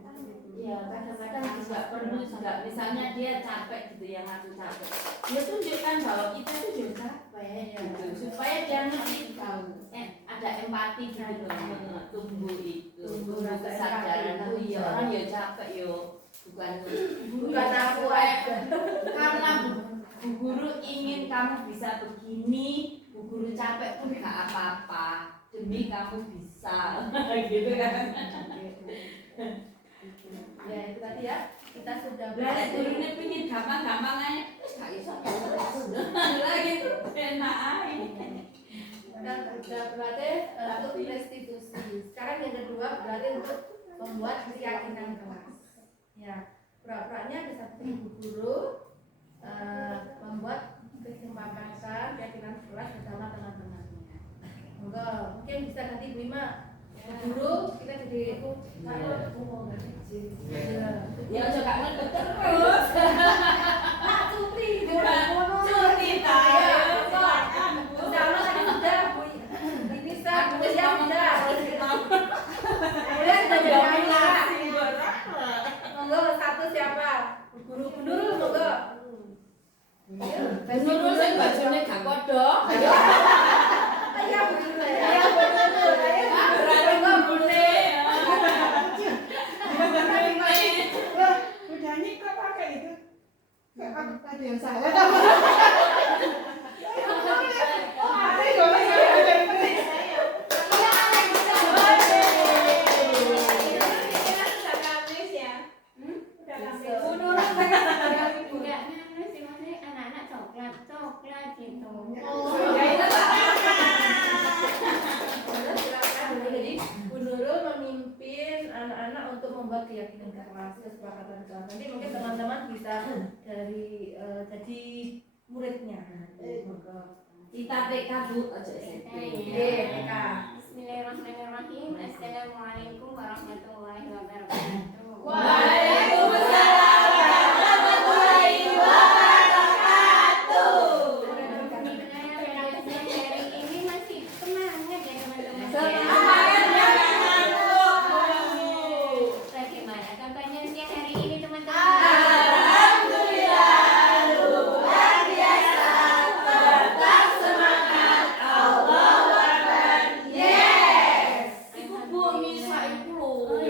Ya kadang-kadang juga perlu juga, misalnya dia capek gitu, yang aku capek, dia tunjukkan bahwa kita tuh juga capek gitu, supaya dia ngerti tahu ada empati gitu loh, tumbuh kesadaran tuh ya, orang ya capek yo, bukan aku karena Bu Guru ingin kamu bisa begini, Bu Guru capek pun gak apa-apa demi kamu bisa gitu kan. Ya itu tadi ya, kita sudah Lah turune pengin gampang-gampang ae wis gak iso lagi enak ae. sudah berarti untuk restitusi. Sekarang yang kedua berarti untuk membuat keyakinan kelas. Ya, pura-puranya ada satu ibu guru membuat kesepakatan keyakinan kelas bersama teman-temannya. Mungkin bisa nanti Bu Ima, guru kita jadi Ya aja gak ngedet terus. nak cuti Cuti ta ya. sama tadi sudah Bu ini saya kemudian sudah kemudian sudah jadi monggo satu siapa guru monggo Guru sing bajone gak kodok. ya guru ya Berarti gurune. Udah nih kok pakai itu? Ada yang salah. Jadi Bu Nurul memimpin anak-anak untuk membuat keyakinan kelas, kesepakatan kelas. Nanti mungkin teman-teman bisa dari jadi muridnya. Kita TK Bu aja SMP. TK. Bismillahirrahmanirrahim. Assalamualaikum warahmatullahi wabarakatuh. Waalaikumsalam warahmatullahi wabarakatuh. Sebenarnya redaksi hari ini masih semangat ya teman-teman. Semangat ya Bagaimana kampanye siang hari ini teman-teman? Alhamdulillah luar biasa, tetap semangat, Allahu Akbar, yes. Ibu Bu Nisa itu loh.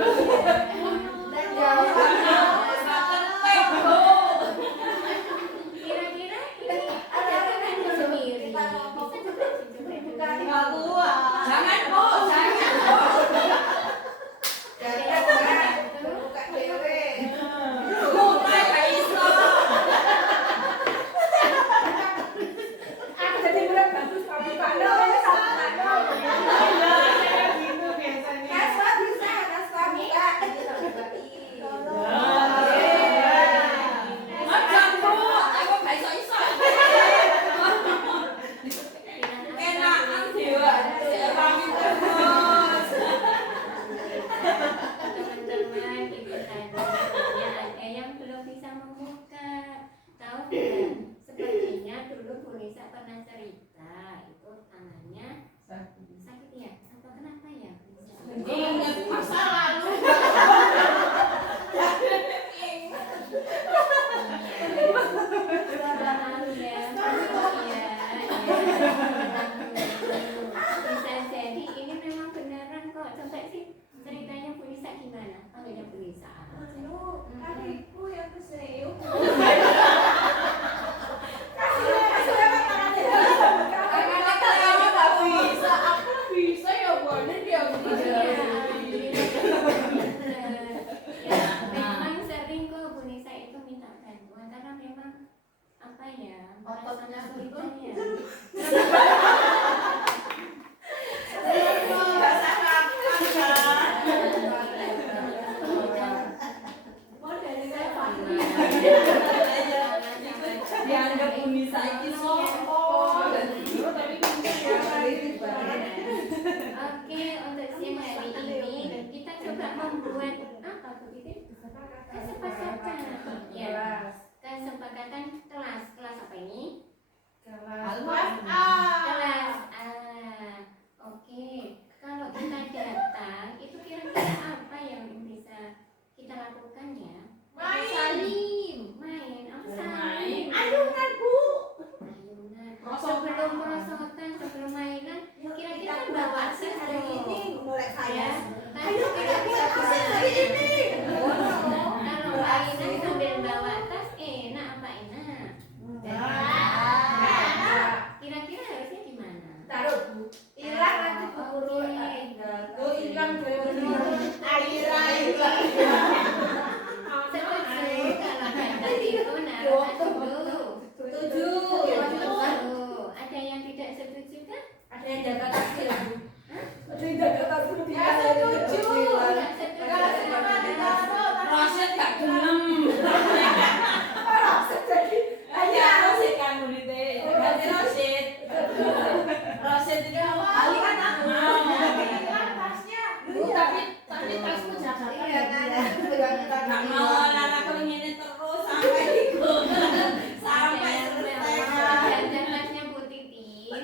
Adikku yang keserius. Bisa ya buatnya dia Memang sering kok Bu Nisa itu minta bantuan karena memang apa ya Ototnya kesulitan ya. Dianggap Unisa iki sopo dan tapi Oke, untuk siang hari ini kita coba membuat apa Bu Titin? Kesepakatan. Ya. Kesepakatan kelas. Kelas apa ini? kelas Kelas A. Oke. Kalau kita datang, itu kira-kira apa yang bisa kita lakukan ya? Salim. Main. Apa salim? Ayunan Bu. Ayunan. Sebelum perosotan, sebelum mainan, kira-kira bawa hasil tas hari dong. ini mulai Ya. saya. Tas Ayo kita kira-kira buat hasil hari ini. Kalau mainan sambil bawa tas enak apa enak? Kira-kira harusnya di mana? taruh Bu hilang nanti keburu tuh hilang Setuju kalau bantal itu naruh tas dulu. Setuju. Ada yang tidak setuju kan? ada yang jaga kaki lah Bu Nggak setuju. Roset gak gelem. Ayo Roset kan Unite. Ganti Roset. Roset itu Ali kan Bu tapi tasmu jaga gak mau anak aku ngene terus sampai iku. Sampai selesai. Jaga tasnya Bu Titin.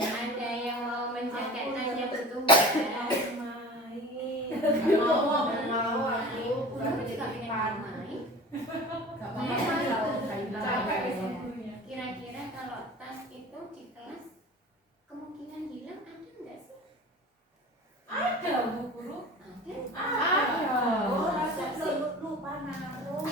Ada yang mau menjaga tasnya Bu Tumba. mau aku Kamu juga pengen main? Kira-kira kalau tas itu di kelas kemungkinan hilang ada nggak sih? ada Bu Guru Ada. Oh, rasa lupa naruh.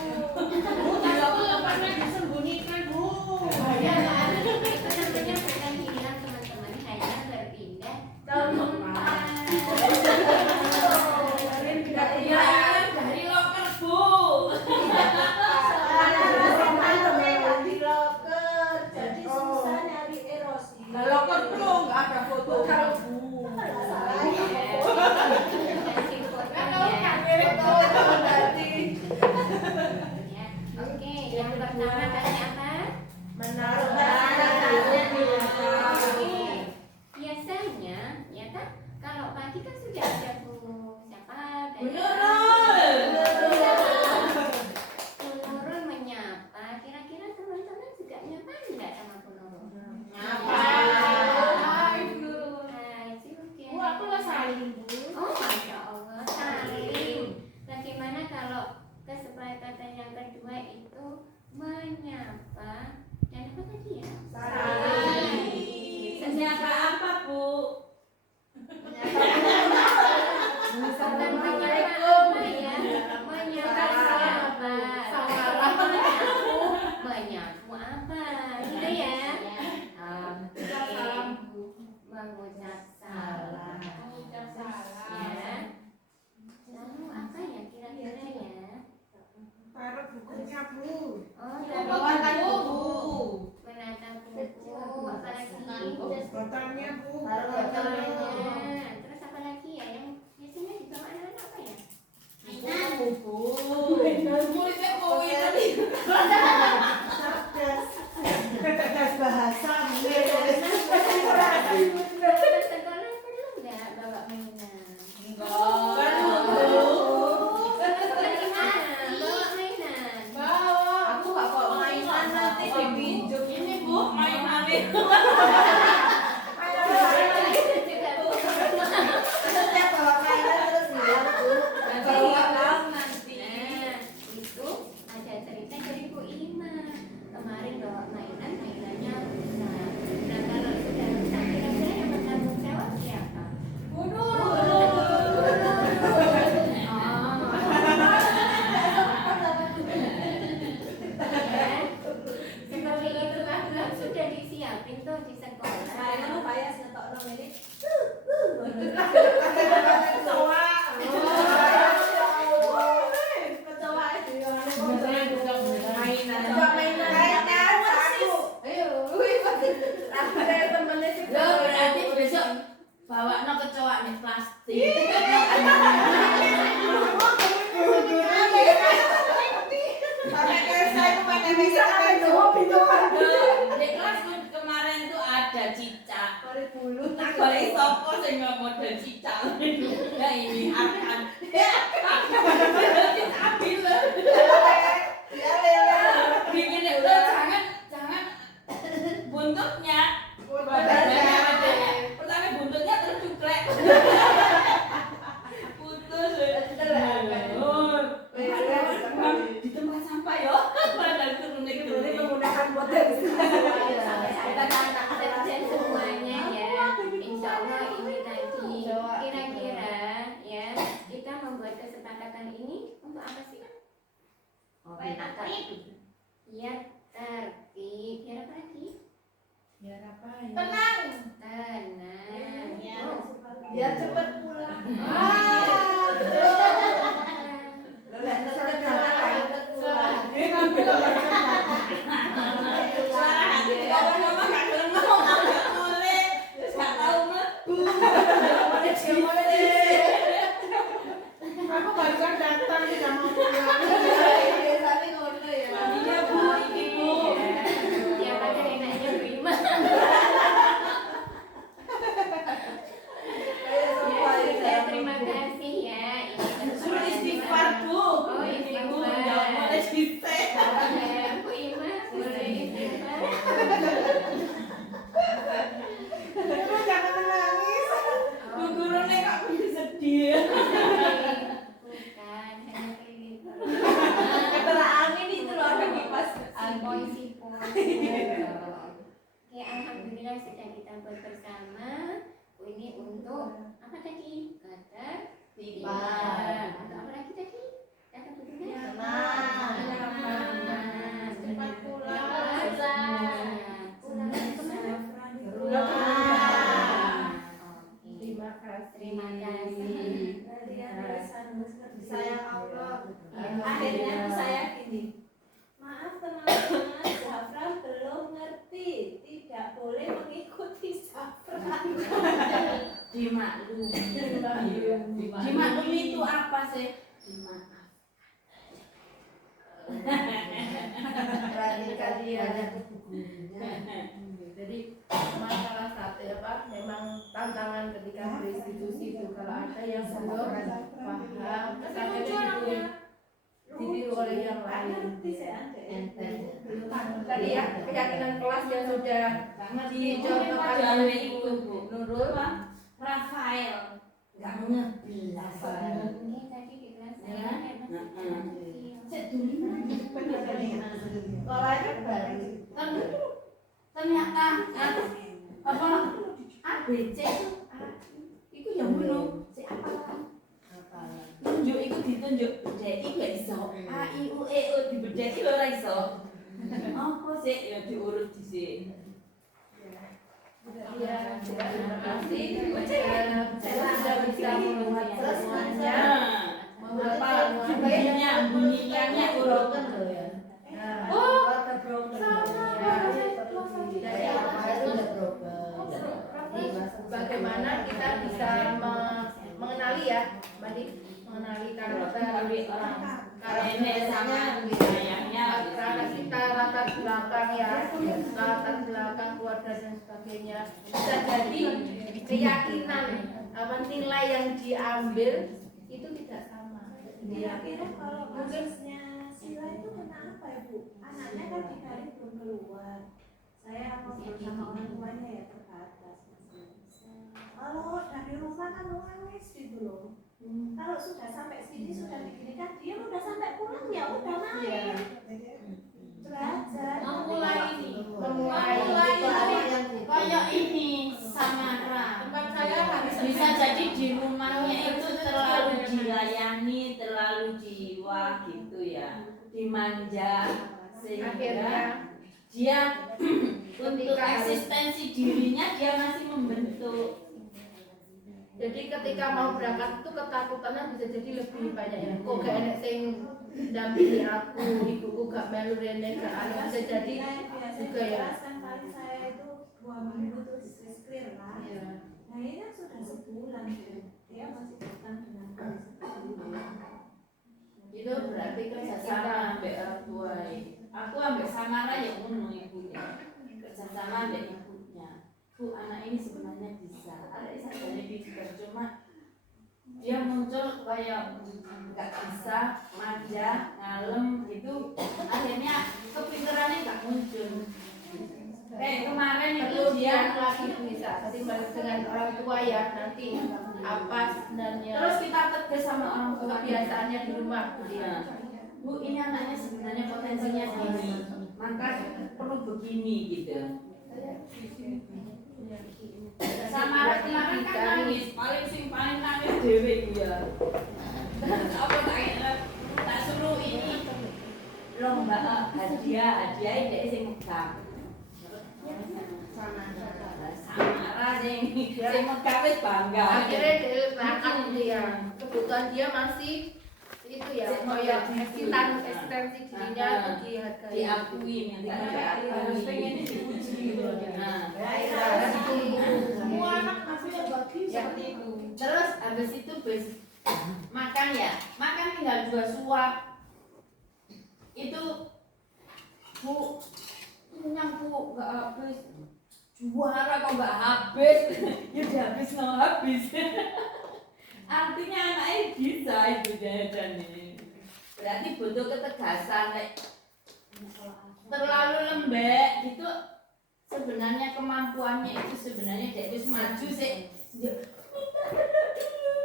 Ya kan? Itu namanya bukan hilang teman-teman, hanya berpindah tempat. Dari loker Bu. Di loker, jadi susah nyari erosi. loker bro nggak ada foto taruh Bu Ya. Oke, yang pertama tadi apa? menaruh Oke. Biasanya, ya kan? Kalau pagi kan sudah ada Bu siapa? Bu Nurul menyapa. Kira-kira teman-teman juga nyapa enggak sama Bu Nurul? Hai juga. Bu aku lah saling Bu Oh, Masya Allah, saling. Bagaimana kalau kesepakatan yang kedua itu menyapa dan apa tadi ya? Menyapa apa Bu? Bukan menyapa apa ya? Menyapa siapa? Menyapu apa? Gitu ya? Mengucap salam. Ya. Lalu apa ya kira-kira ya? Taruh bukunya Bu. Oh, bawa Bu menata buku, apalagi Botolnya Bu. botolnya. Terus apa lagi ya yang biasanya dibawa anak-anak apa ya? Mainan. muridnya kowe tadi Kecerdas bahasa. Sekolah perlu nggak bawa mainan? Bagaimana? Bawa mainan. aku nggak bawa mainan nanti dipinjam Ini Bu, mainannya. Setiap bawa mainan terus bilang Bu. Nanti. Nah, itu ada cerita dari Bu Ima. Kemarin bawa mainannya rusak. Nah, kalau sudah rusak, kira-kira yang bertanggung jawab siapa? Oh. dulu di sekolah. Saya kan bayar ngetokno ini. Loh, berarti besok bawa no kecoa nih plastik. Di kelas kemarin tuh ada cicak. Balik sopo sing ngomong dan cicak. Ya ini akan. Ya ambil. Bikin udah jangan buntutnya. Pertama buntutnya tercuklek. Putus. Di tempat sampah yo. Padahal turun Menggunakan potensi. Terjen semuanya ya. Insya Allah ini tadi kira-kira ya kita membuat kesepakatan ini untuk apa sih? Iya tertib. Biar apa lagi? Biar apa ya? Tenang. Tenang. Biar cepet pulang. Aku barusan datang tidak mau pulang. Biasanya ngono ya. Iya Bu, ini Bu. Tiap ada enaknya terima. Ya, terima kasih ya. Ini Suruh istighfar Bu. Oh, Ini Bu, istighfar. jangan boleh siste. Ya, Bu Ima, boleh istighfar. Lu jangan menangis. Bu gurune kok bisa sedih. Bukan, hanya keliling. Setelah angin itu loh ada kipas. Sipoi. Oke, alhamdulillah sudah kita buat bersama. Ini untuk apa tadi? Kata Tiba. Untuk apa lagi tadi? Kata bedulnya? Cepat pulang. Pulang kemana? Terima kasih. Terima kasih. Sayang Allah. Akhirnya aku saya gini. Maaf teman-teman, Zafran belum ngerti. Tidak boleh mengikuti Zafran. Dimaklumi. Dimaklumi itu apa sih? Dimaaf. Berarti kalian. Jadi masalah satu apa? Memang tantangan ketika berinstitusi itu kalau ada yang belum paham, sampai ditiru oleh yang lain. Tadi ya keyakinan kelas yang sudah dicontohkan oleh Ibu Nurul. Rafael nggak ngebelas. Ini tadi di kelas saya Ternyata apa ABC itu yang ngono si apa tunjuk itu ditunjuk bedheki gak iso A I U E O dibedheki ora iso apa sih ya diurut dhisik. Ya, terima kasih. Saya sudah bisa melihat semuanya. Bunyinya urutan loh ya. Bagaimana kita bisa mengenali ya, mengenali karakter sama sayangnya karena kita latar belakang ya, latar belakang keluarga dan sebagainya. Bisa jadi keyakinan nilai yang diambil itu tidak sama. Kira-kira kalau kasusnya Sila itu kenapa ya Bu? Anaknya kan ditarik belum keluar. Saya ngobrol sama orang tuanya ya terbatas. Kalau dari rumah kan nangis gitu loh. Kalau sudah sampai sini sudah diginikan dia udah sampai pulang ya udah main. Belajar. memulai kayak ini Samara. Tempat saya harus Bisa jadi di rumahnya itu terlalu dilayani, terlalu jiwa gitu ya, dimanja sehingga Akhirnya dia untuk eksistensi dirinya dia masih membentuk. Jadi ketika mau berangkat itu ketakutannya bisa jadi lebih banyak ya. Kok gak enak sing dampingi aku, ibuku gak melu rene gak anu, bisa jadi juga ya. Kan paling saya itu 2 minggu terus clear lah. Iya. Nah ini kan sudah sebulan, dia masih datang dengan kondisi seperti ini. Itu berarti kerjasama ambek orang tua. Aku ambek Samara yang ngono ibunya. Kerjasama ambek ibunya. Bu, anak ini sebenarnya bisa. Ada isanya bisa, cuma dia muncul kayak nggak bisa, manja, ngalem gitu. Akhirnya kepikirannya nggak muncul. Kayak kemarin itu Perlu dia dia lagi bisa. Jadi balik dengan orang tua ya nanti apa sebenarnya. terus kita tegas sama orang tua kebiasaannya di rumah dia. Bu, ini anaknya sebenarnya potensinya gini, maka perlu begini gitu. Samara kemarin kan nangis, paling nangis dewe dia. Apa tak suruh ini lomba hadiah ide sing megang. Samara sing megang wis bangga. Akhirnya dia berangkat dia. Kebutuhan dia masih itu ya, kayak eksistensi dirinya itu dihargai. Diakui, harus pengen dipuji gitu. Nah, Semua anak masih bagi seperti itu. terus habis itu makan ya, makan tinggal 2 suap. Itu Bu, kenyang Bu, nggak habis. Juara kok nggak habis, ya udah habis no habis. Artinya anaknya bisa itu jajan ini. Berarti butuh ketegasan. Terlalu lembek gitu. Sebenarnya kemampuannya itu sebenarnya dia itu maju sih.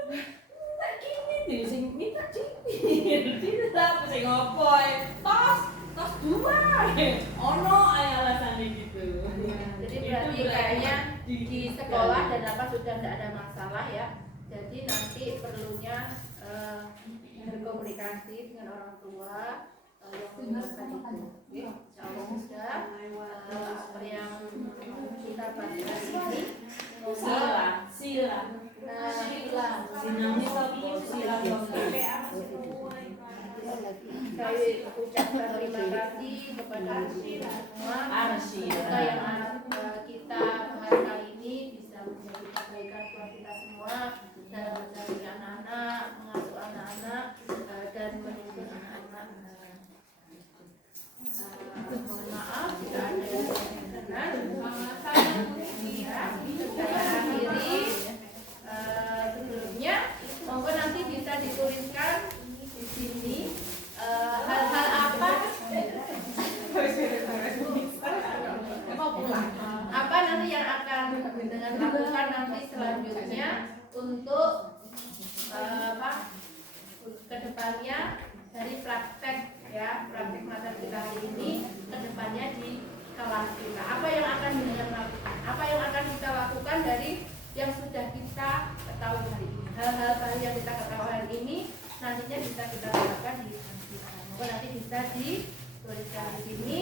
Minta gini dia sing minta gini. Kita sing ngopo tos 2. Ono alasannya gitu. Jadi berarti kayaknya di sekolah dan apa sudah tidak ada masalah ya. Jadi nanti perlunya berkomunikasi dengan orang tua yang mendengarkan itu. Insya Allah sudah apa yang kita bahas ini. Sila. Dinamika sila. Saya ucapkan terima kasih kepada semua kita yang kita bahas kali ini bisa menjadi kebaikan buat kita semua dalam mencari anak-anak, mengasuh anak-anak dan menuntun anak-anak. Mohon maaf jika ada yang berkenan. Saya akhiri sebelumnya, monggo nanti bisa dituliskan di sini hal-hal apa nanti yang akan dengan lakukan nanti selanjutnya untuk kedepannya dari praktek ya, praktek materi kita hari ini kedepannya di kelas kita. Apa yang akan dilakukan? Apa yang akan kita lakukan dari yang sudah kita ketahui hari ini? Hal-hal baru yang kita ketahui hari ini nantinya bisa kita lakukan di kelas kita. Maka nanti bisa dituliskan di sini